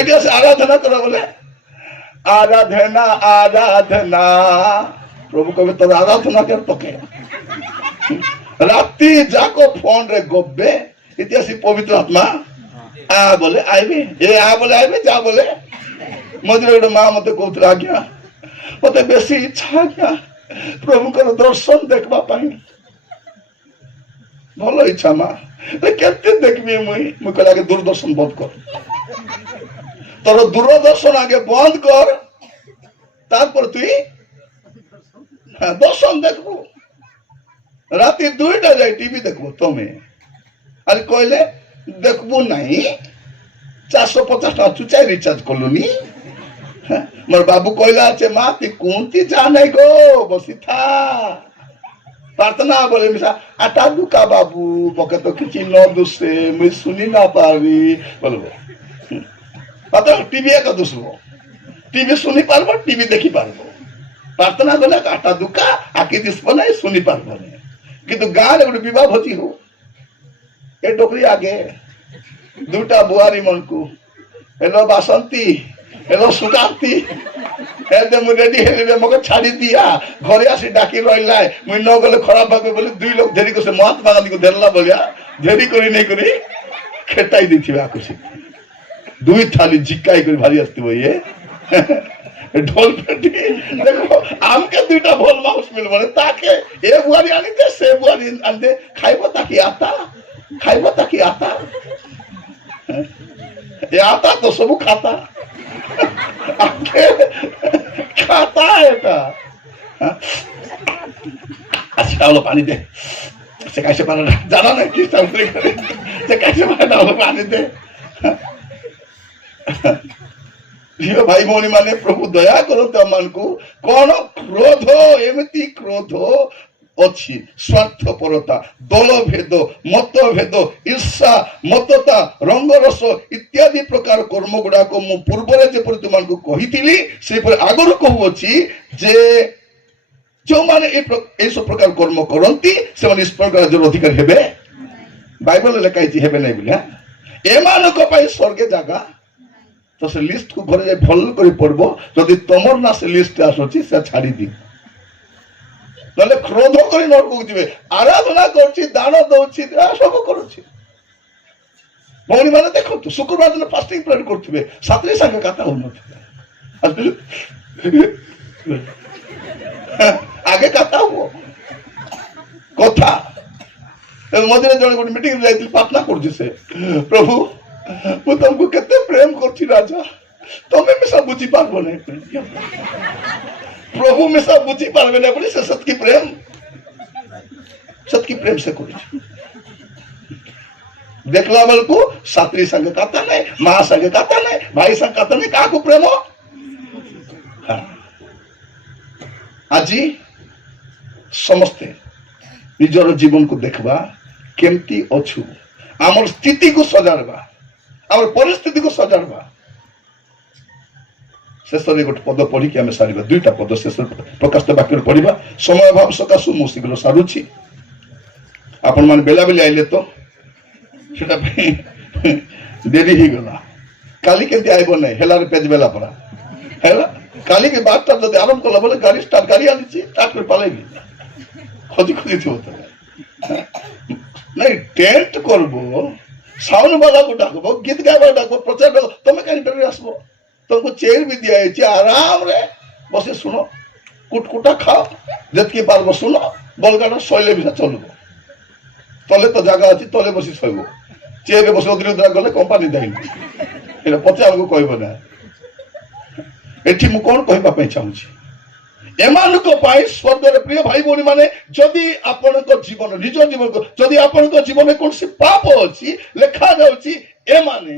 एटा से आराधना करो बोले आराधना आराधना प्रभु कबे तो आराधना कर तके राती जाको फोन रे गब्बे इतिहासी पवित्र आत्मा आ बोले आइबे ए आ बोले आइबे जा बोले मधुर गोटे माँ मत कहते आज्ञा मत बेसी इच्छा आज्ञा प्रभु को दर्शन देखबा पाई भल इच्छा माँ केते देखबी मुई मुई कहला के दूरदर्शन बंद कर तोर दूरदर्शन आगे बंद कर तारपर तुई दर्शन देखबो राती 2टा जाय टीवी देखबो तमे अरे कहले देखबो नहीं 450 टका चुचाई रिचार्ज करलुनी मोर बाबू कहला छे माँ ती कोनती जा नहीं गो बसी था प्रार्थना बोले मिसा आटा दुका बाबू पके तो किछि न दुसे मुई सुनी ना पारी बोलबो मतलब टीवी का दुसबो टीवी सुनी पारबो टीवी देखि पारबो प्रार्थना बोले आटा दुका आकी दिसबो नहीं सुनी पारबो किंतु गाँ रे गोटे विवाह भोजी हो ए डोकरी आगे 2टा बुआरी मन को हेलो बासंती हेलो सुकांती एदे मु रेडी हेले मके छाड़ी दिया घरे आसी डाकी रहिला मु न गले खराब भाबे बोले 2 लोग देरी को से महात्मा गांधी को देरला बोलिया देरी करी नहीं करी खेटाई दिथिबा खुशी 2 थाली जिक्काई करी भारी आस्ती ये ढोल पेटी देखो आम के 2टा भोल माउस मिल बोले ताके ए बुआरी आनी दे से बुआरी आंदे खाइबो ताकि आता खाइबो ताकि आता ये आता तो सब खाता खाता है ଆସି ଚାଉଳ ପାଣି ଦେ। ସେ କାଇଁ ସେ ପାଣି ଜାଣା ନାହିଁ କି ସେ କାଇଁ ସେ ଚାଉଳ ପାଣି ଦେ। ପ୍ରିୟ ଭାଇ ଭଉଣୀ ମାନେ, ପ୍ରଭୁ ଦୟା କରନ୍ତୁ ଆମମାନଙ୍କୁ। କଣ କ୍ରୋଧ, ଏମିତି କ୍ରୋଧ ଅଛି, ସ୍ୱାର୍ଥପରତା, ଦଳଭେଦ, ମତଭେଦ, ଈର୍ଷା, ମତତା, ରଙ୍ଗରସ ଇତ୍ୟାଦି ପ୍ରକାର କର୍ମ ଗୁଡାକ ମୁଁ ପୂର୍ବରେ ଯେପରି ତୁମମାନଙ୍କୁ କହିଥିଲି ସେପରି ଆଗରୁ କହୁଅଛି ଯେ ଯେଉଁମାନେ ଏସବୁ ପ୍ରକାର କର୍ମ କରନ୍ତି ସେମାନେ ଈଶ୍ୱର ରାଜ୍ୟର ଅଧିକାରୀ ହେବେ। ବାଇବଲରେ ଲେଖା ହେଇଛି ହେବେ ନାହିଁ ବୋଲି। ଏମାନଙ୍କ ପାଇଁ ସ୍ୱର୍ଗେ ଜାଗା। ତ ସେ ଲିଷ୍ଟକୁ ଘରେ ଯାଇ ଭଲ କରି ପଢିବ। ଯଦି ତମର ନା ସେ ଲିଷ୍ଟ ଆସୁଛି ସେ ଛାଡ଼ିଦିଅ, ନହେଲେ କ୍ରୋଧ କରି ନରକକୁ ଯିବେ। ଆରାଧନା କରୁଛି, ଦାନ ଦଉଛି, ସବୁ କରୁଛି। ଭଉଣୀ ମାନେ ଦେଖନ୍ତୁ, ଶୁକ୍ରବାର ଦିନ ଫାଷ୍ଟିଂ ପ୍ରେୟାର କରୁଥିବେ, ସାଥିରେ ସାଙ୍ଗେ କଥା ହଉନଥିବେ। ଆଗେ କଥା ହୁଅ କଥା। ମଝିରେ ଜଣେ ଗୋଟେ ମିଟିଂ ଯାଇଥିଲି, ପ୍ରାର୍ଥନା କରୁଛି ସେ, ପ୍ରଭୁ ମୁଁ ତମକୁ କେତେ ପ୍ରେମ କରୁଛି ରାଜା, ତମେ ମିଶା ବୁଝିପାରିବ ନାହିଁ। ପ୍ରଭୁ ମିଶା ବୁଝିପାରିବେ ନାହିଁ ବୋଲି ସେ ସେତିକି ପ୍ରେମ ସେ କରୁଛି। ଦେଖିଲା ବେଳକୁ ସାତ୍ରୀ ସାଙ୍ଗେ କଥା ନାହିଁ, ମା ସାଙ୍ଗେ କଥା ନାହିଁ, ଭାଇ ସାଙ୍ଗେ କଥା ନାହିଁ, କାହାକୁ ପ୍ରେମ। ଆଜି ସମସ୍ତେ ନିଜର ଜୀବନକୁ ଦେଖିବା, କେମିତି ଅଛୁ, ଆମର ସ୍ଥିତିକୁ ସଜାଡବା, ଆମର ପରିସ୍ଥିତିକୁ ସଜାଡବା। ଶେଷରେ ଗୋଟେ ପଦ ପଢିକି ଆମେ ସାରିବା, ଦୁଇଟା ପଦ ଶେଷରେ ପ୍ରକାଶିତ ବାକ୍ୟରେ ପଢିବା। ସମୟ ଅଭାବ ସକାଶୁ ମୁଁ ଶୀଘ୍ର ସାରୁଛି। ଆପଣ ମାନେ ବେଲା ବେଲି ଆଇଲେ ତ ସେଟା ପାଇଁ ଡେରି ହେଇଗଲା। କାଲି କେମିତି ଆଇବ ନାହିଁ, ହେଲାରେ ପେଜ ବେଲା ପରା ହେଲା। କାଲିକି 12ଟା ଯଦି ଆରମ୍ଭ କଲା ବୋଲେ ଗାଡି ଆଣିଛି ଷ୍ଟାର୍ଟ କରି ପାଲେଇବି, ଖୋଜି ଥିବ ତ ନାଇଁ। ଟେଣ୍ଟ করব, সাউন্ড বালাକୁ ডাকব, গীত গাইবা ডাকব, প্রচার ডাকব, তুমি কাই ডেরি আসব। তোমাকে চেয়ার भी दिया है, আরামরে বসে শুনো, কুটকুটা খাও, যেতকি পারব শুনো, বলগাটা শৈলে ভিসা চলব। তলে তো জায়গা আছে, তলে বসে শৈব। চেয়ারে বসে অতিরিক্ত গলে কোম্পানি দেয়নি, এটা পচে আমাকে কইব না। এটি ମୁଁ କଣ କହିବା ପାଇଁ ଚାହୁଁଛି, ଏମାନଙ୍କ ପାଇଁ ସ୍ୱର୍ଗରେ ପ୍ରିୟ ଭାଇ ଭଉଣୀ ମାନେ, ଯଦି ଆପଣଙ୍କ ଜୀବନ, ନିଜ ଜୀବନ, ଯଦି ଆପଣଙ୍କ ଜୀବନରେ କୌଣସି ପାପ ଅଛି, ଲେଖାଯାଉଛି ଏମାନେ,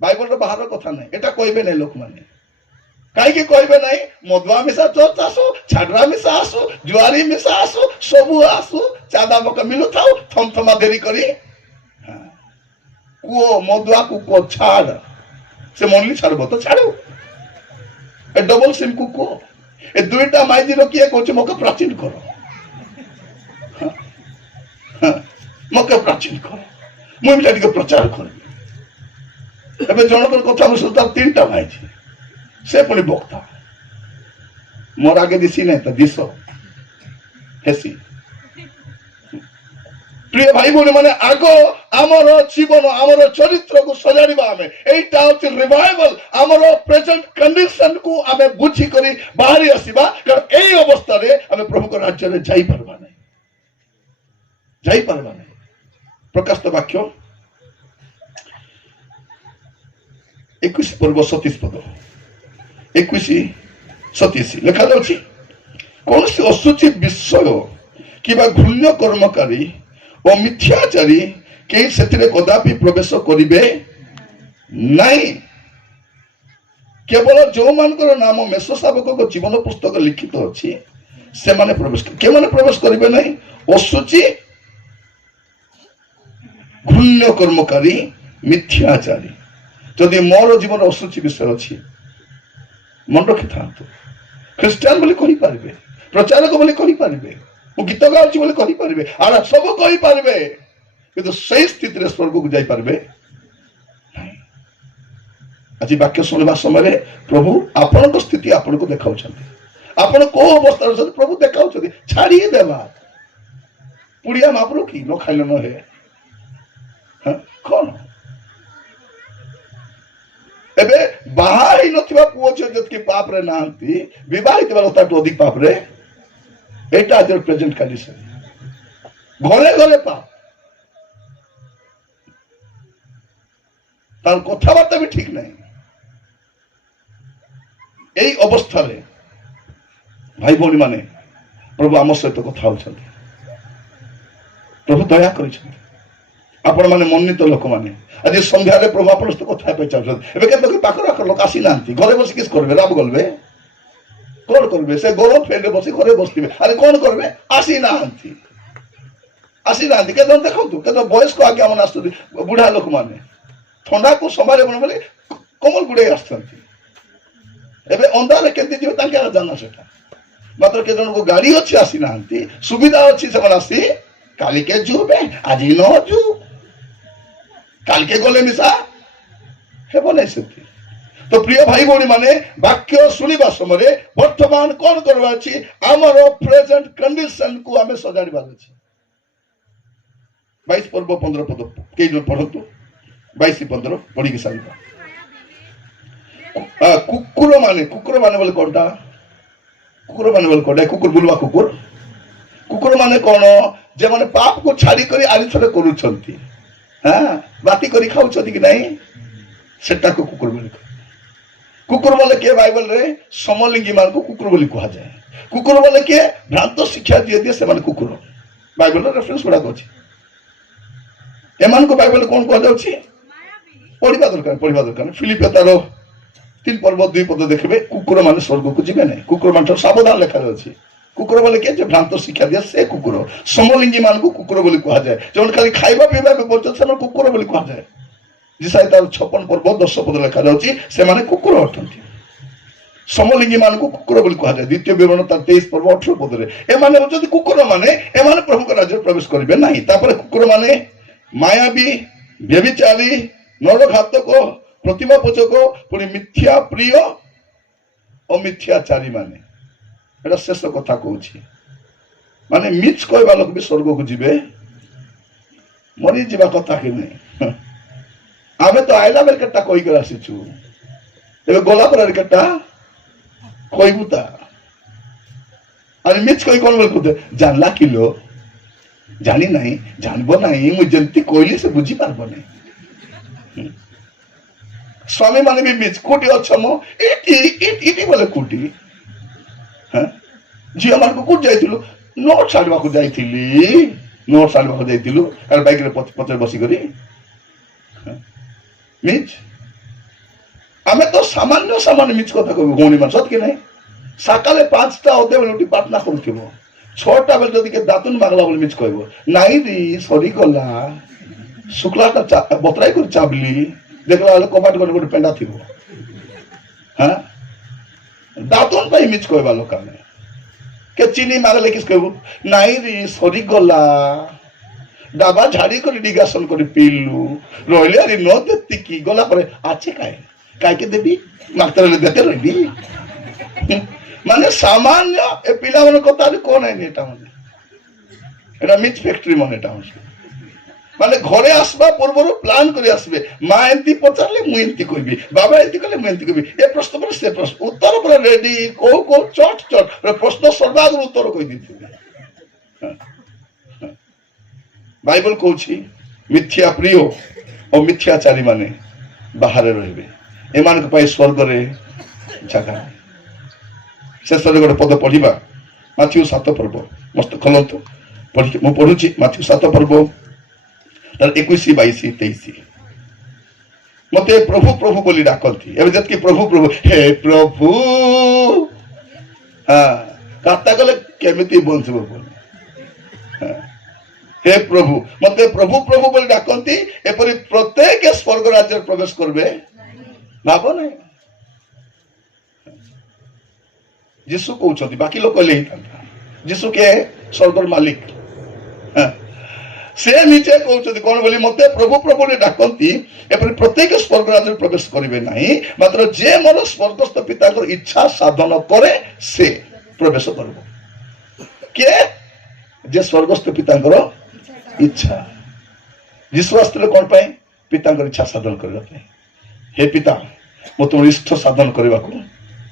ବାଇବଲର ବାହାର କଥା ନାହିଁ, ଏଟା କହିବେ ନାହିଁ ଲୋକମାନେ। କାହିଁକି କହିବେ ନାହିଁ? ମଦୁଆ ମିଶା ଚର୍ଚ୍ଚ ଆସୁ, ଛାଡରା ମିଶା ଆସୁ, ଜୁଆରୀ ମିଶା ଆସୁ, ସବୁ ଆସୁ, ଚାଦା ମକା ମିଳୁଥାଉ, ଥମଥମା ଦେରି କରି କୁଅ ମଦୁଆକୁ କୁଅ ଛାଡ, ସେ ମନଲି ଛାଡବ ତ ଛାଡୁ। ଏ ଡବଲ ସିମ୍ କୁ କୁଅ, ଏ ଦୁଇଟା ମାଇଜିର କିଏ କହୁଛି ମକେ ପ୍ରାଚୀନ କର, ମକେ ପ୍ରାଚୀନ କର, ମୁଁ ଏମିଟା ଟିକେ ପ୍ରଚାର କରିବି। ଏବେ ଜଣଙ୍କର କଥା ମୁଁ ଶୁଣୁଛି, ତାର 3ଟା ମାଇଜି, ସେ ପୁଣି ବକ୍ତା। ମୋର ଆଗେ ଦିଶି ନାହିଁ ତ ଦିଶ ହେସି। প্রিয় ভাই ভଉଣୀ ମାନେ, ଆଗ ଆମର ଜୀବନ, ଆମର ଚରିତ୍ରକୁ ସଜାଡ଼ିବା ଆମେ। ଏଇଟା ହଉଛି ରିଭାଇଭାଲ। ଆମର ପ୍ରେଜେଣ୍ଟ କଣ୍ଡିସନକୁ ଆମେ ବୁଝି କରି ବାହାରି ଆସିବା, କାରଣ ଏଇ ଅବସ୍ଥାରେ ଆମେ ପ୍ରଭୁଙ୍କ ରାଜ୍ୟରେ ଯାଇପାରିବା ନାହିଁ, ଯାଇପାରିବା ନାହିଁ। ପ୍ରକାଶିତ ବାକ୍ୟ 21 ପର୍ବ 27 ପଦ, 21-27 ଲେଖାଯାଉଛି, କୌଣସି ଅଶୁଚି ବିଷୟ କିମ୍ବା ଘୃଣ୍ୟ କର୍ମକାରୀ ଓ ମିଥ୍ୟାଚାରୀ କେହି ସେଥିରେ କଦାପି ପ୍ରବେଶ କରିବେ ନାହିଁ। କେବଳ ଯେଉଁମାନଙ୍କର ନାମ ମେଷ ଶାବକଙ୍କ ଜୀବନ ପୁସ୍ତକ ଲିଖିତ ଅଛି ସେମାନେ ପ୍ରବେଶ କରିବେ। କେଉଁମାନେ ପ୍ରବେଶ କରିବେ ନାହିଁ? ଅଶୁଚି, ଘୃଣ୍ୟ କର୍ମକାରୀ, ମିଥ୍ୟାଚାରୀ। ଯଦି ମୋର ଜୀବନ ଅଶୁଚି ବିଷୟ ଅଛି, ମନେ ରଖିଥାନ୍ତୁ, ଖ୍ରୀଷ୍ଟିଆନ ବୋଲି କହିପାରିବେ, ପ୍ରଚାରକ ବୋଲି କହିପାରିବେ, ମୁଁ ଗୀତ ଗାଉଛି ବୋଲି କହିପାରିବେ, ଆଉ ସବୁ କହିପାରିବେ, କିନ୍ତୁ ସେଇ ସ୍ଥିତିରେ ସ୍ୱର୍ଗକୁ ଯାଇପାରିବେ ନାହିଁ। ଆଜି ବାକ୍ୟ ଶୁଣିବା ସମୟରେ ପ୍ରଭୁ ଆପଣଙ୍କ ସ୍ଥିତି ଆପଣଙ୍କୁ ଦେଖାଉଛନ୍ତି। ଆପଣ କୋଉ ଅବସ୍ଥାରେ ଅଛନ୍ତି ପ୍ରଭୁ ଦେଖାଉଛନ୍ତି। ଛାଡ଼ି ଦେବା ପୁଡ଼ିଆ ମାପରୁ କି ନ ଖାଇଲେ ନ ହେ କଣ? ଏବେ ବାହା ହେଇନଥିବା ପୁଅ ଝିଅ ଯେତିକି ପାପରେ ନାହାନ୍ତି, ବିବାହିତ ତାଠୁ ଅଧିକ ପାପରେ। এইটা আজের প্রেজেন্ট কন্ডিশন। ঘরে ঘরে পাপ, তার কথাবার্তা भी ঠিক নাই। এই অবস্থায় ভাই ভଉଣୀ ମାନେ, प्रभु आम सहित कथा होउछन्ति प्रभु दया करिछन्ति आपण माने मन्नित लोक माने आज संध्या रे प्रभु आपण सहित कथा पे चाहछन्ति एबे केते लोक पाखर आखर लोक आसी नांती घरे बसी किस करबे राब गलबे कोन करबे से गरम फैन रे बसी घरे बसलिबे अरे कोन करबे आसी नांती केते देखंतु केते बयस्क आज्ञा मन आस्तु बुढ़ा लोक माने ठंडा को संभाले बन बोले कमल गुड़े आछन्ति एबे अंधार केते जीव तांके जाना सेटा मात्र के जन को गाड़ी अच्छी आसी नांती सुविधा अच्छी से आसी काली के जुबे आज न जु काल के गले मिसा हेबो नै सेति तो प्रिय भाई भौणी माने वाक्य सुनिबा समय वर्तमान कोन करबा अछि हमर प्रेजेंट कंडीशन को हमें सजाड़िबा अछि 22 पर्व 15 पद के जो पढ़तु 22-15 पढ़ी के सारिबा कुकुर माने बोले कोनटा कुकुर माने बोले कोनटा कुकुर बुलवा कुकुर माने कोन जे माने पाप को छाड़ी करी आरि थरे करूछंती हां बाती करी खाउछंती कि नहीं सेटा को कुकुर बोले के बाइबल रे समलिंगी मान को कुकुर बोली कहा जाए कुकुर बोले के भ्रांत शिक्षा दिए से माने कुकुर बाइबल रे रेफरेंस गुडा अछि एमान को बाइबल कोन कह जाउछि पढ़िबा दरकार फिलिपियो तार 3 पर्व 2 पद देखबे कुकुर माने स्वर्ग को जिबे नै कुकुर मान सावधान लिखा अछि कुकुर बोले के भ्रांत शिक्षा दिए से कुकुर समलिंगी मान को कुकुर बोली कहा जाए जोन खाली खाइबा पीबा पे बोलछ से कुकुर बोली कहा जाए जिसाई तार 56 पर्व 10 पद लिखा अछि से माने कुकुर अटंती समलिंगी मान को कुकुर बोली कहा जाए द्वितीय विवरण तार 23 पर्व 18 पद रे ए माने होचि कुकुर माने ए माने प्रभु के राज्य प्रवेश करिवे नाही तापर कुकुर माने मायावी व्यभिचारी नरघातक प्रतिमा पूजक पुणी मिथ्या प्रिय और मिथ्याचारी माने एटा शेष कथा कहूछि माने मिछ कहबा लोक भी स्वर्ग को जिबे मरी जिबा कथा कि नहीं आमे तो आइला बेर केटा कहि कर आसीछु एबे गोला पर केटा कहिबुता अरे मिछ कहि कोन बोल कुते जानला किलो जानी नहीं जानबो नहीं मु जंती कोइली से बुझी पारबो नहीं स्वामी माने भी मिछ कोटी अच्छमो इटी बोले कोटी हां जी हमर को कुट जाइतिलु नोट साडवा को जाइतिलु अरे बाइक रे पत्र बसी करी मिछ आमे तो सामान्य मिछ कथा कहबो गोणी मान सत के नहीं सकाले 5टा होते बेले उठी प्रार्थना करूथिबो 6टा बेले जदि के दातुन मागला बोले मिछ कहबो नाही री सरी गला शुक्लाटा बतराई कर चाबली देखला वाले कबाट गोटे पेंडा थिबो हां दातुन पई मिछ कहबा लोका में के चीनी मागले किस कहबो नाही री सरी गला डाबा झाड़ी कर डिगासन कर पीलु रोइले रे न देती की गला पर आछे काय के देबी मागतर ले देते रहबी माने सामान्य ए पिला मन कथा कोन है नेटा माने एटा मिथ फैक्ट्री मन एटा माने घरे आसबा पूर्व प्लान करी आसबे मां एंती पचारले मु एंती कहबी बाबा एंती कहले मु एंती कहबी ए प्रश्न पर से प्रश्न उत्तर पर रेडी को चट प्रश्न सर्वाग्र उत्तर कहि दिथि बाइबल कहूछि मिथ्या प्रिय और मिथ्याचारी माने बाहर रहिबे एमान के पाई स्वर्ग रे जगह शेष गोटे पद पढ़ा माथ्यू 7 पर्व मस्त खोलतु पढ़ी मु पढ़ुची माथ्यू 7 पर्व 21 22 23 मते प्रभु प्रभु बोली डाकती एबे जतकी प्रभु प्रभु हे प्रभु हां काता गले केमिति बंचबो बोल हे प्रभु मते प्रभु प्रभु बोली डाकती एपरि प्रत्येक स्वर्ग राज्य प्रवेश करबे भाबो नहीं जीसु कहते बाकी लोग कहले जीसु के स्वर्गर मालिक से निजे कहते कौन बोली मते प्रभु प्रभु डाकती एपरि प्रत्येक स्वर्ग राज्य प्रवेश करेंगे नहीं मात्र जे मोर स्वर्गस्थ पिता इच्छा साधन करे से प्रवेश कर के जे स्वर्गस्थ पिता इच्छा जीसु आसते कौन पाए पिता इच्छा साधन करने हे पिता मु तुम इष्ट साधन करने को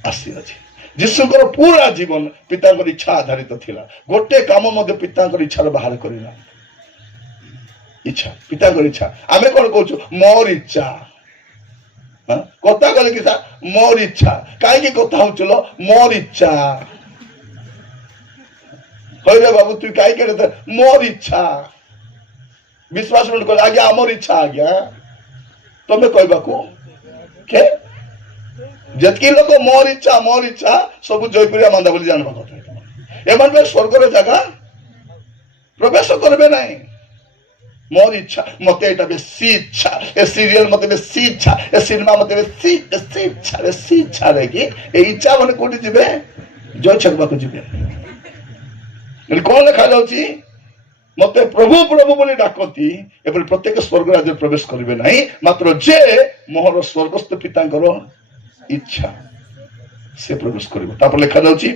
आसी अच्छी जीशुकर पूरा जीवन पिता इच्छा आधारित थिला गोटे काम मध्य पिता इच्छा बाहर करना इच्छा पिता इच्छा आमे कौन कहूँ मोर इच्छा कथा कहले कि मोर इच्छा कहीं कथा हो मोर इच्छा হইরে বাবু তুই কাই কেড়ে মোর ইচ্ছা विश्वास कर आज्ञा आमर इच्छा आज्ञा तुम्हें कहवाकू के जतकी लोक मोर इच्छा सब जयपुरिया मांदा बोली जानवा कथा एमान स्वर्ग जगह प्रवेश करबे नहीं मोर इच्छा मत बेसी इच्छा ए सीरियल मत बेसी इच्छा ए सिनेमा मत बेसी इच्छा रहे कि इच्छा मैंने कौटी जी जय छकवा को जी कौन लिखा जाऊँगी मत प्रभु प्रभु बोली डाकती एपरि प्रत्येक स्वर्ग राज्य प्रवेश करेंगे नहीं मात्र जे मोहर स्वर्गस्थ पिता इच्छा से प्रवेश कर लिखा जाऊँगी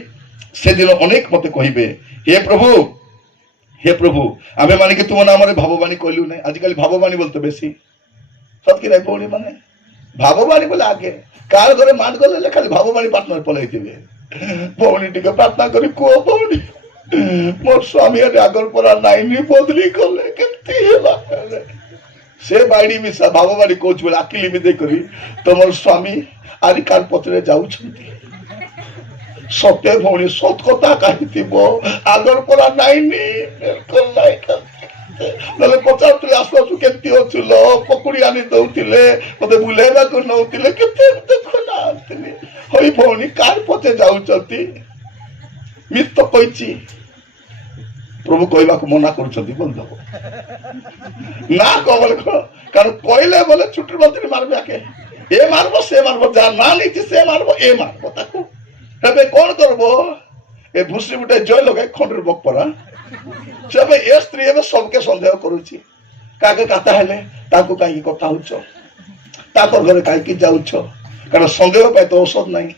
से दिन अनेक मत कहे हे प्रभु आमे माने कि तुम नाम भाववाणी कहलु नहीं आजिकल भाववाणी बोलते बेसी सत कि भौणी माने भाववाणी बोले आगे कार घरे माट गले खाली भाववाणी पार्टनर पलैथे भौणी टिके प्रार्थना करी कह भौणी मोर स्वामी आगर परा नाइनी बदली कले केती हेला से बाइडी मिसा भाववाणी कोच बोले आकिली मिदे करी तमर स्वामी आरी कार पथरे जाउछंती सत्य भौणी सत कथा कही आगर परा नाइनी बिल्कुल नाई नले पचार आसु आसु केती होचुल पकुड़ी आनी दउतिले मते बुलेबा को नउतिले केते देखो ना होई भौणी कार पथे जाउछंती मित तो कहिची प्रभु कहवा मना कर ना कबल कारण कहले बोले छुट्टी मंत्री मारबे आके ए मारबो से मारबो जा ना नहीं से मारबो ए मारबो ताको तबे कौन करबो ए भूसी गुटे जय लगे खंडर बक परा जब ए स्त्री एबे सबके संदेह करूची काके काता हेले ताको काई कथा होचो ताको घरे काई की जाउछो कारण संदेह पाए तो औषध नहीं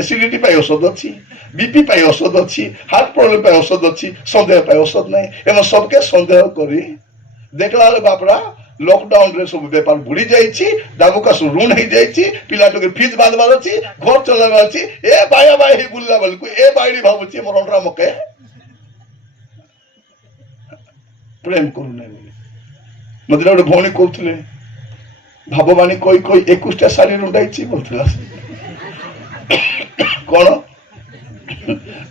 एसिडिटी पाए औषध अच्छी बीपी पाए औषध अच्छी हार्ट प्रॉब्लम पाए औषध अच्छी संदेह पाए औषध नहीं एवं सबके संदेह करी देखला बापरा लॉकडाउन रे सब व्यापार बुड़ी जाइछि दाबुका सु ऋण हो जाइछि पिला टके फीस बांधबार अछि घर चलाबार अछि ए बाया बाय हे बुल्ला बलकु ए बायडी भाबुछि मोर अंडरा मके प्रेम करू नै मतलब गोटे भौणी कहउथिले भाववाणी कोई कोई 21टा साड़ी रुंडाइछि बोलथिला कौन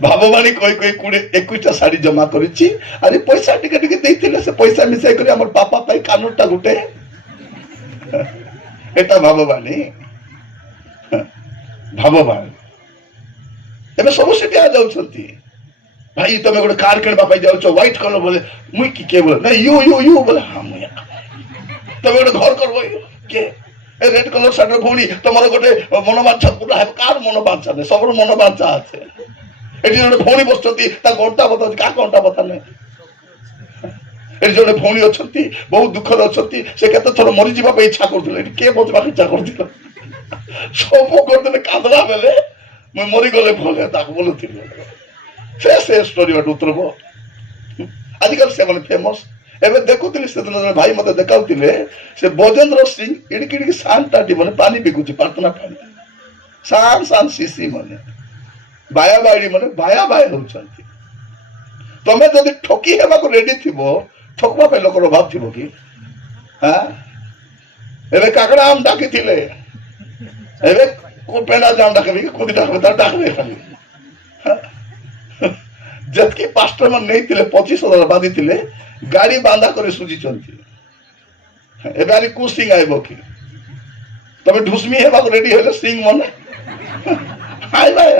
भाववाणी कोई कोई 21टा साड़ी जमा करिछि अरे पैसा टिके टिके देइथिले से पैसा मिसाई करी हमर पापा पाई कानूटा गुटे एटा भाववाणी एबे सब सेठी आ जाउछंती भाई तमे गोटे कार किनबा पाई जाउछो व्हाइट कलर बोले मुई के बोले ना यू बोले हां मुई तमे गोटे घर करबो के रेड कलर सार्ट भौणी तुम्हारे गोटे मनोबांछा पूरा है कार मनोबांछा नहीं सब मनोबांछा আছে এটি জনে ভৌণী বসছন্তি তা ঘন্টা বতা কা ঘন্টা বতা নাই এটি জনে ভৌণী অছন্তি বহু দুঃখদ অছন্তি সে কত থর মরি ଯିବା ପାଇଁ ইচ্ছা করছিল এটি কে বজবা ইচ্ছা করছিল সব করতে কাঁদলা বেলে মই মরি গলে ভলে তাকে বলুছিল সে স্টোরি ওট উত্তরব আজকাল সে মানে ফেমাস एवं देखुली से दिन भाई मत देखाऊले से बजेंद्र सिंह इड़की सान टाटी मैंने पानी बिकुची प्रार्थना पानी सान सान सीसी मैंने बाया बाड़ी मैंने बाया बाय होती तमें जदि ठकी हेबा को रेडी थी ठकवा पे लोकर अभाव थी कि हाँ एवं काकड़ा आम डाकी थिले एवं पेड़ा जाम डाके खुद डाकबे खाली जतकी पास्टर मन नहीं थिले 25,000 बांधी थिले गाड़ी बांधा करे सुजी चलती एबे आरी कु सिंह आइबो कि तबे ढुसमी हेबा को रेडी होले सिंह मने हाय भाई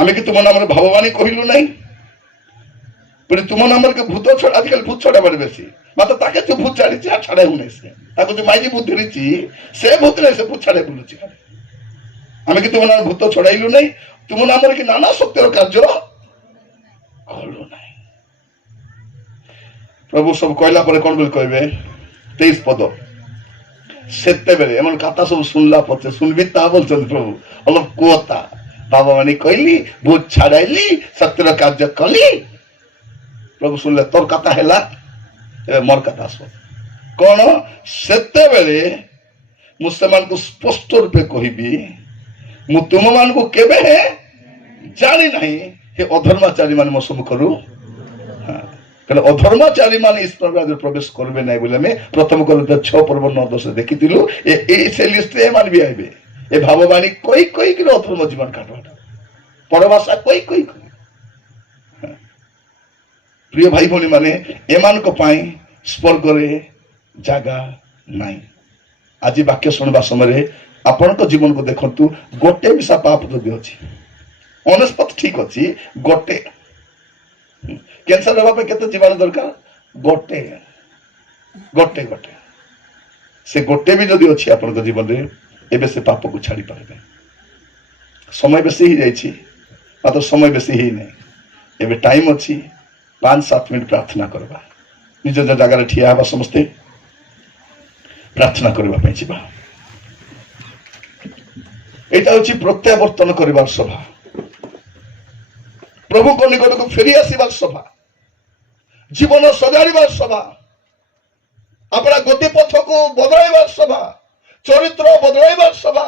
आमे कि तुम नामर भाववाणी कहिलु नहीं पर तुम नामर के भूत छड़ आजकल भूत छड़ा बड़े बेसी मात्र ताके तू भूत छाड़ी छी आ छड़े हुने से ताको जो माइजी भूत धरिची से भूत नहीं से भूत छड़े बुलुची आमे कि तुम नामर भूत छड़ाइलु नहीं तुम नामर कि नाना शक्तिर कार्य प्रभु सब कहला पर कौन बोल कहबे 23 पद सेते बेले एमन कथा सब सुनला पछे सुनबी ता बोलछन प्रभु अलग कोता भाववाणी कहली भूत छाड़ाइली सत्यर कार्य कली प्रभु सुनले तोर कथा हैला ए मोर कथा सुन कौन सेते बेले मुसलमान को स्पष्ट रूपे कहबी मु तुम मान को केबे है जानी नहीं हे अधर्माचारी मान मो सब करू अधर्माचारी मान ईश्वर राज्य प्रवेश करबे नहीं बोले मैं प्रथम कोरिन्थ 6 पर्व 9-10 देखिथिलु ए से लिस्ट ए मान भी आइबे ए भाववाणी कोई कोई कि अधर्म जीवन काटवाटा परभाषा कोई कोई प्रिय भाई भौणी माने एमानक पाई स्वर्ग रे जागा नहीं। आज वाक्य शुणवा समय आपण जीवन को देखंतु गोटे मिसा पाप जदि अच्छी अनस्पत ठीक अच्छी गोटे कैंसर हवा पे केते जीवन दरकार गोटे गोटे गोटे से गोटे भी जदि अच्छी आपण जीवन रे एबे से पाप को छाड़ी पारे। समय बेसी ही जाइछि मात्र समय बेसी ही नहीं। एबे टाइम अच्छी 5-7 मिनट प्रार्थना करवा निज जगह ठिया हवा समस्ते प्रार्थना करबा पई जिबा। एटा होछि प्रत्यावर्तन करिवार सभा, प्रभु को निकट को फेरी आसीबार सभा, जीवन सजाड़िबार सभा, अपना गति पथ को बदलाइबार सभा, चरित्र बदलाइबार सभा।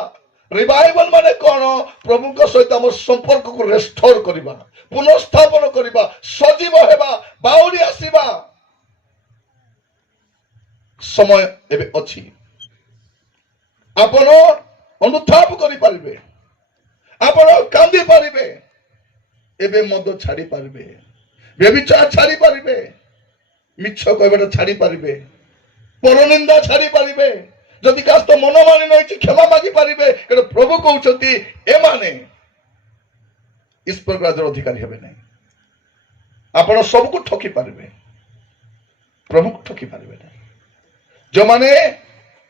रिवाइवल माने कौन? प्रभु को सहित आम संपर्क को रेस्टोर करिबा, पुनर्स्थापन करिबा, सजीव हेबा, बाउरी आसीबा। समय एबे अछि, आपण अनुताप करि पारिबे, आपण कांदी पारिबे, एबे मद छाड़ी पारिबे, व्यभिचार छाड़ी पारिबे, मिछ कहबाटा छाड़ी पारिबे, परनिंदा छाड़ी पारिबे, जदि कास्त मन मानि नहीं क्षमा मागी पारिबे। प्रभु कहउछंती एमाने ईश्वर राज्यर अधिकारी हेबे नहीं। आपण सबको ठकी पारिबे, प्रभु को ठकी पारिबे नहीं। जो माने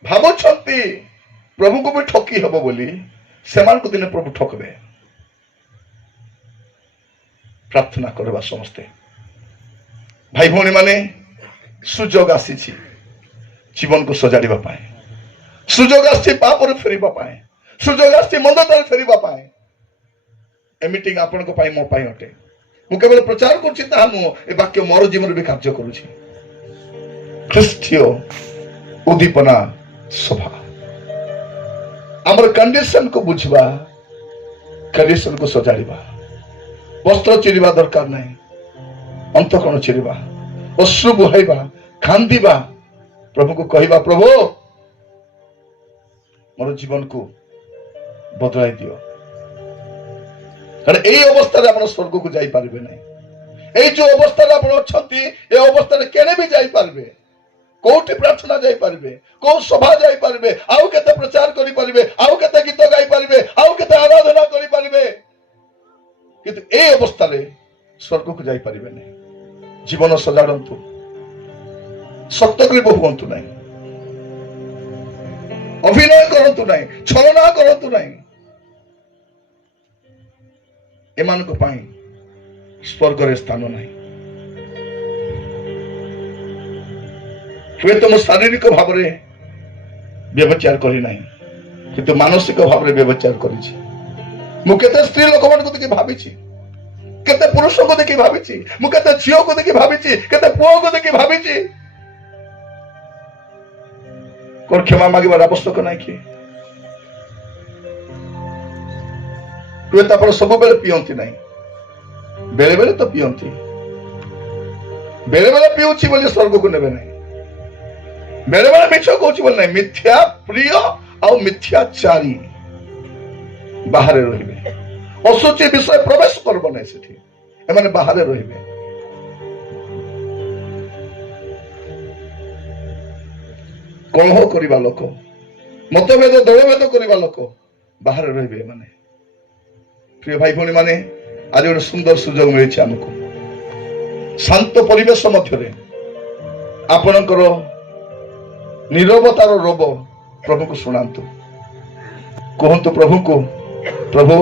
भाबुछंती प्रभु को भी ठकी हबो बोली सेमान को दिने प्रभु ठकबे। प्रार्थना करबा समस्ते भाई भौणी माने सुजोग आसीछि जीवन को सजाड़िबा पाए, सुजोग आछि पाप रे फेरिबा पाए, सुजोग आछि मंदतार फेरिबा पाए। ए मीटिंग आपण को पाई मो पाई अटे। मु केवल प्रचार करछि ता मु ए वाक्य मोर जीवन भी कार्य करूछि। ख्रिस्टीय उद्दीपना सभा हमर कंडीशन को बुझवा, कंडीशन को सजाड़िबा। वस्त्र चिरिबा दरकार नहीं, अंतःकरण चिरिबा, अश्रु बुहाइबा, कांदिबा, प्रभु को कहबा प्रभु मोर जीवन को बदलाई दियो। कारण एई अवस्था रे आपण स्वर्ग को जाई पारबे नहीं। एई जो अवस्था रे आपण अछंती ए अवस्था रे केने भी जाई पारबे, कोठी प्रार्थना जाई पारबे, को सभा जाई पारबे, आउ केते प्रचार करि पारबे, आउ केते गीत गाई पारबे, आउ केते आराधना करि पारबे, किंतु ए अवस्था रे स्वर्ग को जाई पारबे नहीं। जीवन सजाड़ंतु, सत्य करी बहुंतु नहीं, अभिनय करंतु नहीं, छलना करंतु नहीं। एमान को पाई स्वर्ग रे स्थान नहीं। हुए तुम शारीरिक भाव रे व्यभिचार करी नहीं, किंतु मानसिक भाव रे व्यभिचार करिछि। मु केते स्त्री लोक मान को देखि भाबिछि, केते पुरुष को देखि भाबिछि, मु केते झियो को देखि भाबिछि, केते पुओ को देखि भाबिछि। कोन क्षमा मागिबार आवश्यक नहीं कि तुए तापर सब बेले पियंती नहीं, बेले बेले तो पियंती, बेले बेले पिउछि बोली स्वर्ग को नेबे नहीं, बेले बेले मिछ कहउछि बोली नहीं। मिथ्या प्रिय आ मिथ्याचारी बाहर रहिबे, असुचि विषय प्रवेश करबो नहीं सेठी, एमाने बाहर रहिबे। कलह करिबा लोक, मतभेद दलभेद करिबा लोक बाहर रहिबे माने। प्रिय भाई भौणी माने आज गोटे सुंदर सुजोग मिली आमको शांत परिवेश मध्य आपणकर नीरवतार रोब प्रभु को शुणातु, कहतु प्रभु को प्रभु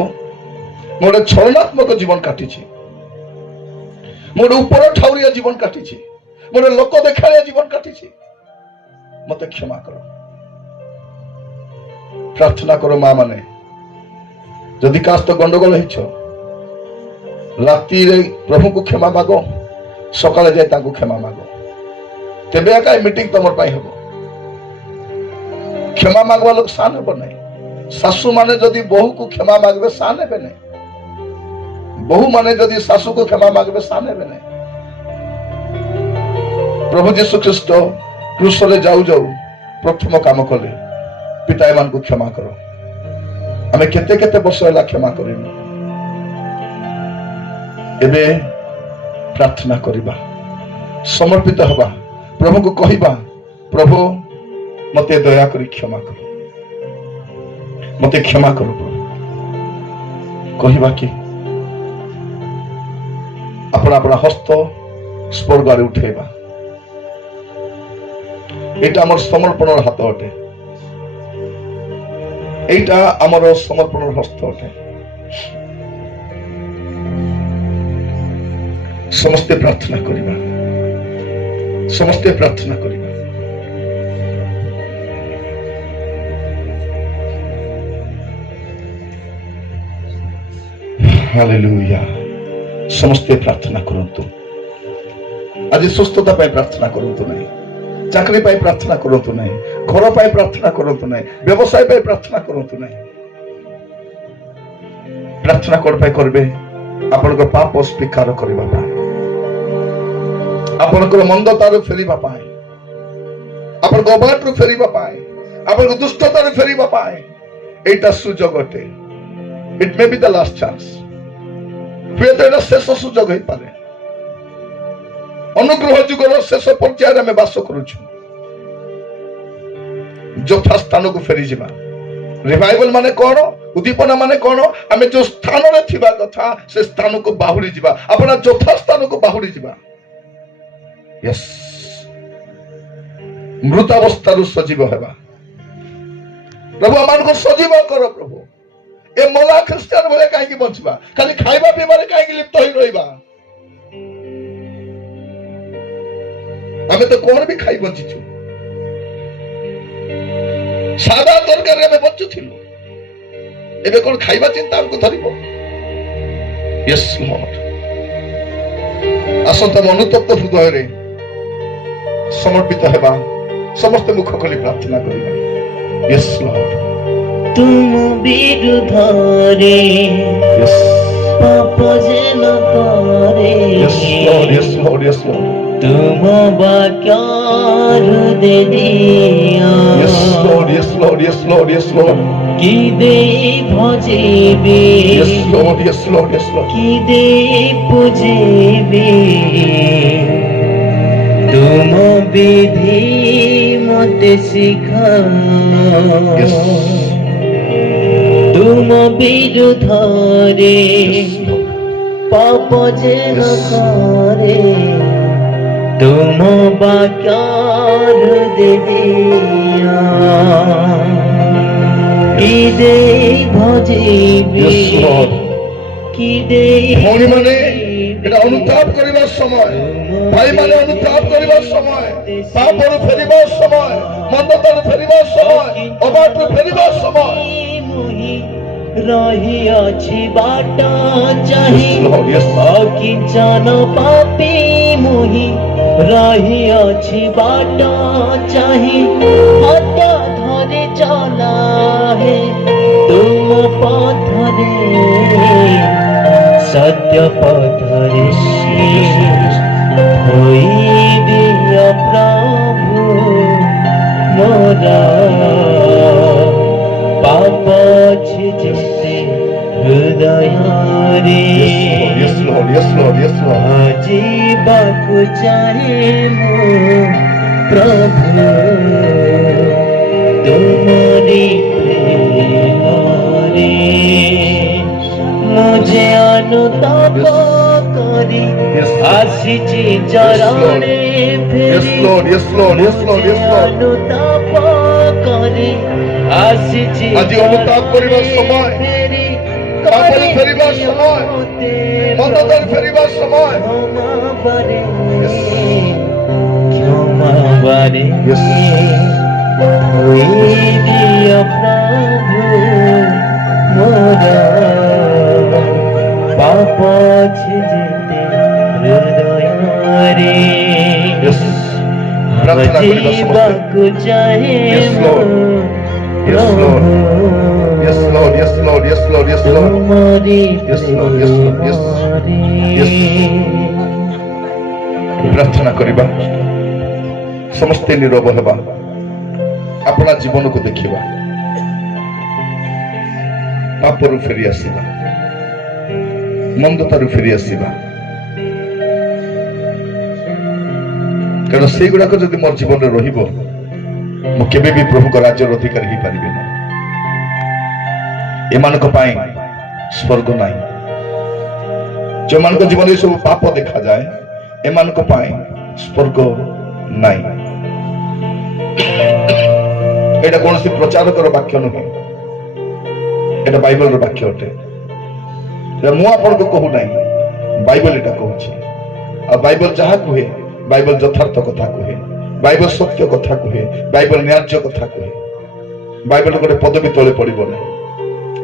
मोटे छलनात्मक जीवन काटी, मोटे ऊपर ठाउरिया जीवन काटी, मोटे लोक देखाड़िया जीवन काटी, मत क्षमा करो। प्रार्थना करो मां माने, जदि कास्त गंडगोल राति रे प्रभु को क्षमा मागो, सकाले जाए ताको क्षमा मागो, तेबे एका मीटिंग तमर पाई हबो। क्षमा मागवा लोक सान हेबो नहीं। सासू माने जदि बहु को क्षमा मागबे सान हेबे नहीं, बहु माने जदि सासू को क्षमा मागबे सान हेबे नहीं। प्रभु यीशु ख्रीष्ट क्रूस रे जाऊ जाऊ प्रथम काम कले, पिता एमान को क्षमा करो। आमे केते केते वर्ष होला क्षमा करिनु, एबे प्रार्थना करिबा, समर्पित हवा, प्रभु को कहिबा, प्रभु मते दया करी क्षमा करो, मते क्षमा करो प्रभु। कहिबा कि अपना अपना हस्त स्वर्ग आड़े उठेबा। एटा आमर समर्पण हाथ अटे, एटा आमर समर्पण हस्त अटे। समस्ते प्रार्थना करिबा, समस्ते प्रार्थना करिबा। हालेलुया। समस्ते प्रार्थना करंतु। आज सुस्थता पाई प्रार्थना करंतु नहीं, चाकरी पाई प्रार्थना करंतु नहीं, घर पाई प्रार्थना करंतु नहीं, व्यवसाय पाई प्रार्थना करंतु नहीं। प्रार्थना कोड पाई करबे आपन को पाप स्वीकार करबा पाए, आपन को मंदतार फेरिबा पाए, आपन को अबाटरु फेरिबा पाए, आपन को दुष्टतार फेरिबा पाए। एटा सुजोग अटे। It may be the last chance. हुए तो शेष सुजोग हो पारे। अनुग्रह जुगर शेष पर्याय आम बास करुछु। यथा स्थान को फेरी जावा। रिवाइवल माने कौन, उद्दीपना माने कौन, आम जो स्थान रे थिबा कथा से स्थान को बाहुरी जावा, अपना यथा स्थान को बाहुरी जावा। यस, मृतावस्थारु सजीव हेबा। प्रभु आमान को सजीव कर प्रभु। ए मला ख्रिस्टियन भले कहीं बचवा, खाली खाइबा पीबारे कहीं लिप्त हो रहिबा। आमे तो कौन भी खाई बंचिछु, सादा तरकारी आमे बंचुथिलु, एबे कौन खाइबा चिंता हमको धरिबो। यस लॉर्ड, आसंता अनुतप्त हृदय रे समर्पित हेबा, समस्त मुख खोली प्रार्थना करिबा। यस लॉर्ड, तुम विरुद्धरे पाप जेन करे। Yes lord, yes lord, yes lord. तुम वाक्यार दे दिया। Yes lord, yes lord, yes lord, yes lord. कि दे भजेबे। Yes lord, yes lord, yes lord. कि दे पूजेबे। तुम विधि मते सिखाओ। यस, तुम विरुद्धरे पाप जेन करे। तुम वाक्यार देविया। कि दे भजेबे। Yes lord. कि दे भौणी माने एटा अनुताप करिबा समय, भाई माने अनुताप करिबा समय, पापरु फेरिबा समय, मंदतारु फेरिबा समय, अबाटरु फेरिबा समय। रही अछि बाटा चाही Yes, अकिंचन पापी मुहि। रही अछि बाटा चाही हत्या धरे चला है। तुम पथरे सत्य पथरे होई दिया प्रभु मोरा। पाप छिजते हृदय रे। yes Lord, yes Lord, yes Lord. जीवाकु चाहे मो प्रभु तुम्हारी प्रेम रे। मुझे अनुताप करी आसीची चरणे फेरी। Yes Lord, yes Lord, yes Lord, yes Lord. अनुताप करी आसीची আজি অনুতাপ করিবার সময়, পাপরে ফেরিবার সময়, মন্দতার ফেরিবার সময়। ক্ষমা বারে Yes. ওই দিয়া প্রভু মোরা। পাপ ছিজতে হৃদয় রে। Yes. প্রার্থনা করিবা সমস্ত। জীবাকু চাহে Yes, Lord. Yes Lord. Yes Lord, yes Lord, yes Lord, yes Lord. Yes Lord, yes Lord, yes. Yes. প্রার্থনা করিবা, সমস্তে নীরব হেবা, আপনা জীবনକୁ ଦେଖିବା, ପାପରୁ ଫେରି ଆସିବା, ମନ୍ଦତାରୁ ଫେରି ଆସିବା। କାରଣ ସେଇଗୁଡାକ ଯଦି ମୋର ଜୀବନରେ ରହିବ, ମୁଁ କେବେ ବି ପ୍ରଭୁଙ୍କ ରାଜ୍ୟର ଅଧିକାରୀ ହେଇପାରିବି ନାହିଁ। ଏମାନଙ୍କ ପାଇଁ ସ୍ୱର୍ଗ ନାହିଁ। ଯେଉଁମାନଙ୍କ ଜୀବନରେ ସବୁ ପାପ ଦେଖାଯାଏ, ଏମାନଙ୍କ ପାଇଁ ସ୍ୱର୍ଗ ନାହିଁ। ଏଇଟା କୌଣସି ପ୍ରଚାରକର ବାକ୍ୟ ନୁହେଁ, ଏଇଟା ବାଇବଲର ବାକ୍ୟ ଅଟେ। ମୁଁ ଆପଣଙ୍କୁ କହୁନାହିଁ, ବାଇବଲ ଏଟା କହୁଛି। ଆଉ ବାଇବଲ ଯାହା କୁହେ, ବାଇବଲ ଯଥାର୍ଥ କଥା କୁହେ, ବାଇବଲ ସତ୍ୟ କଥା କୁହେ, ବାଇବଲ ନ୍ୟାଯ୍ୟ କଥା କୁହେ। ବାଇବଲ ଗୋଟେ ପଦବୀ ତଳେ ପଡିବ ନାହିଁ,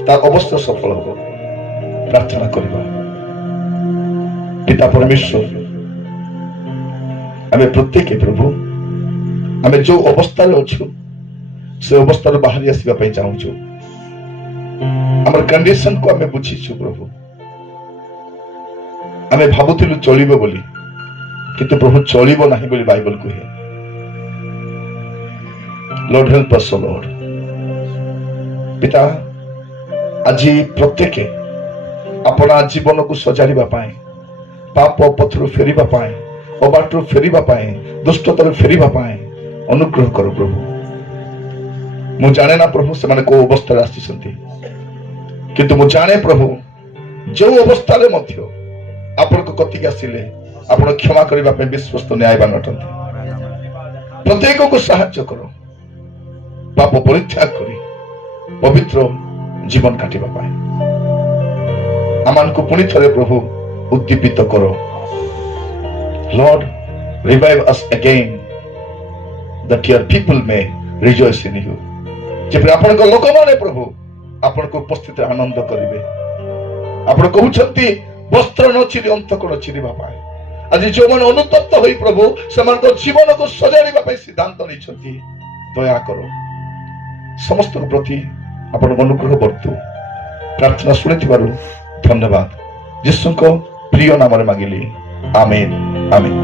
ତା ଅବଶ୍ୟ ସଫଳ ହବ। ପ୍ରାର୍ଥନା କରିବା। ପିତା ପରମେଶ୍ୱର, ଆମେ ପ୍ରତ୍ୟେକ ପ୍ରଭୁ, ଆମେ ଯୋଉ ଅବସ୍ଥାରେ ଅଛୁ ସେ ଅବସ୍ଥାରୁ ବାହାରି ଆସିବା ପାଇଁ ଚାହୁଁଛୁ। ଆମର କଣ୍ଡିସନକୁ ଆମେ ବୁଝିଛୁ ପ୍ରଭୁ। ଆମେ ଭାବୁଥିଲୁ ଚଳିବ ବୋଲି, କିନ୍ତୁ ପ୍ରଭୁ ଚଳିବ ନାହିଁ ବୋଲି ବାଇବଲ କୁହେ। Lord help us lord. ପିତା, ଆଜି ପ୍ରତ୍ୟେକ ଆପଣା ଜୀବନକୁ ସଜାଡ଼ିବା ପାଇଁ, ପାପ ପଥରୁ ଫେରିବା ପାଇଁ, ଅବାଟରୁ ଫେରିବା ପାଇଁ, ଦୁଷ୍ଟତାରୁ ଫେରିବା ପାଇଁ ଅନୁଗ୍ରହ କର ପ୍ରଭୁ। ମୁଁ ଜାଣେ ନା ପ୍ରଭୁ ସେମାନେ କୋଉ ଅବସ୍ଥାରେ ଆସିଛନ୍ତି, କିନ୍ତୁ ମୁଁ ଜାଣେ ପ୍ରଭୁ ଯୋଉ ଅବସ୍ଥାରେ ମଧ୍ୟ ଆପଣଙ୍କ କତିକି ଆସିଲେ ଆପଣ କ୍ଷମା କରିବା ପାଇଁ ବିଶ୍ୱସ୍ତ ନ୍ୟାୟବାନ ଅଟନ୍ତି। ପ୍ରତ୍ୟେକକୁ ସାହାଯ୍ୟ କର ପାପ ପରିତ୍ୟାଗ କରି ପବିତ୍ର ଜୀବନ କାଟିବା ପାଇଁ। ଆମମାନଙ୍କୁ ପୁଣି ଥରେ ପ୍ରଭୁ ଉଦ୍ଦୀପିତ କର। Lord, revive us again that your people may rejoice in you. ଯେପରି ଆପଣଙ୍କ ଲୋକମାନେ ପ୍ରଭୁ ଆପଣଙ୍କ ଉପସ୍ଥିତିରେ ଆନନ୍ଦ କରିବେ। ଆପଣ କହୁଛନ୍ତି ବସ୍ତ୍ର ନ ଚିରି ଅନ୍ତକଣ ଚିରିବା ପାଇଁ। ଆଜି ଯେଉଁମାନେ ଅନୁତପ୍ତ ହୋଇ ପ୍ରଭୁ ସେମାନଙ୍କ ଜୀବନକୁ ସଜାଡ଼ିବା ପାଇଁ ସିଦ୍ଧାନ୍ତ ନେଇଛନ୍ତି, ଦୟା କର। ସମସ୍ତଙ୍କ ପ୍ରତି ଆପଣଙ୍କ ଅନୁଗ୍ରହ ବର୍ତ୍ତୁ। ପ୍ରାର୍ଥନା ଶୁଣିଥିବାରୁ ଧନ୍ୟବାଦ। ଯୀଶୁଙ୍କ ପ୍ରିୟ ନାମରେ ମାଗିଲି, ଆମେନ୍, ଆମେନ୍।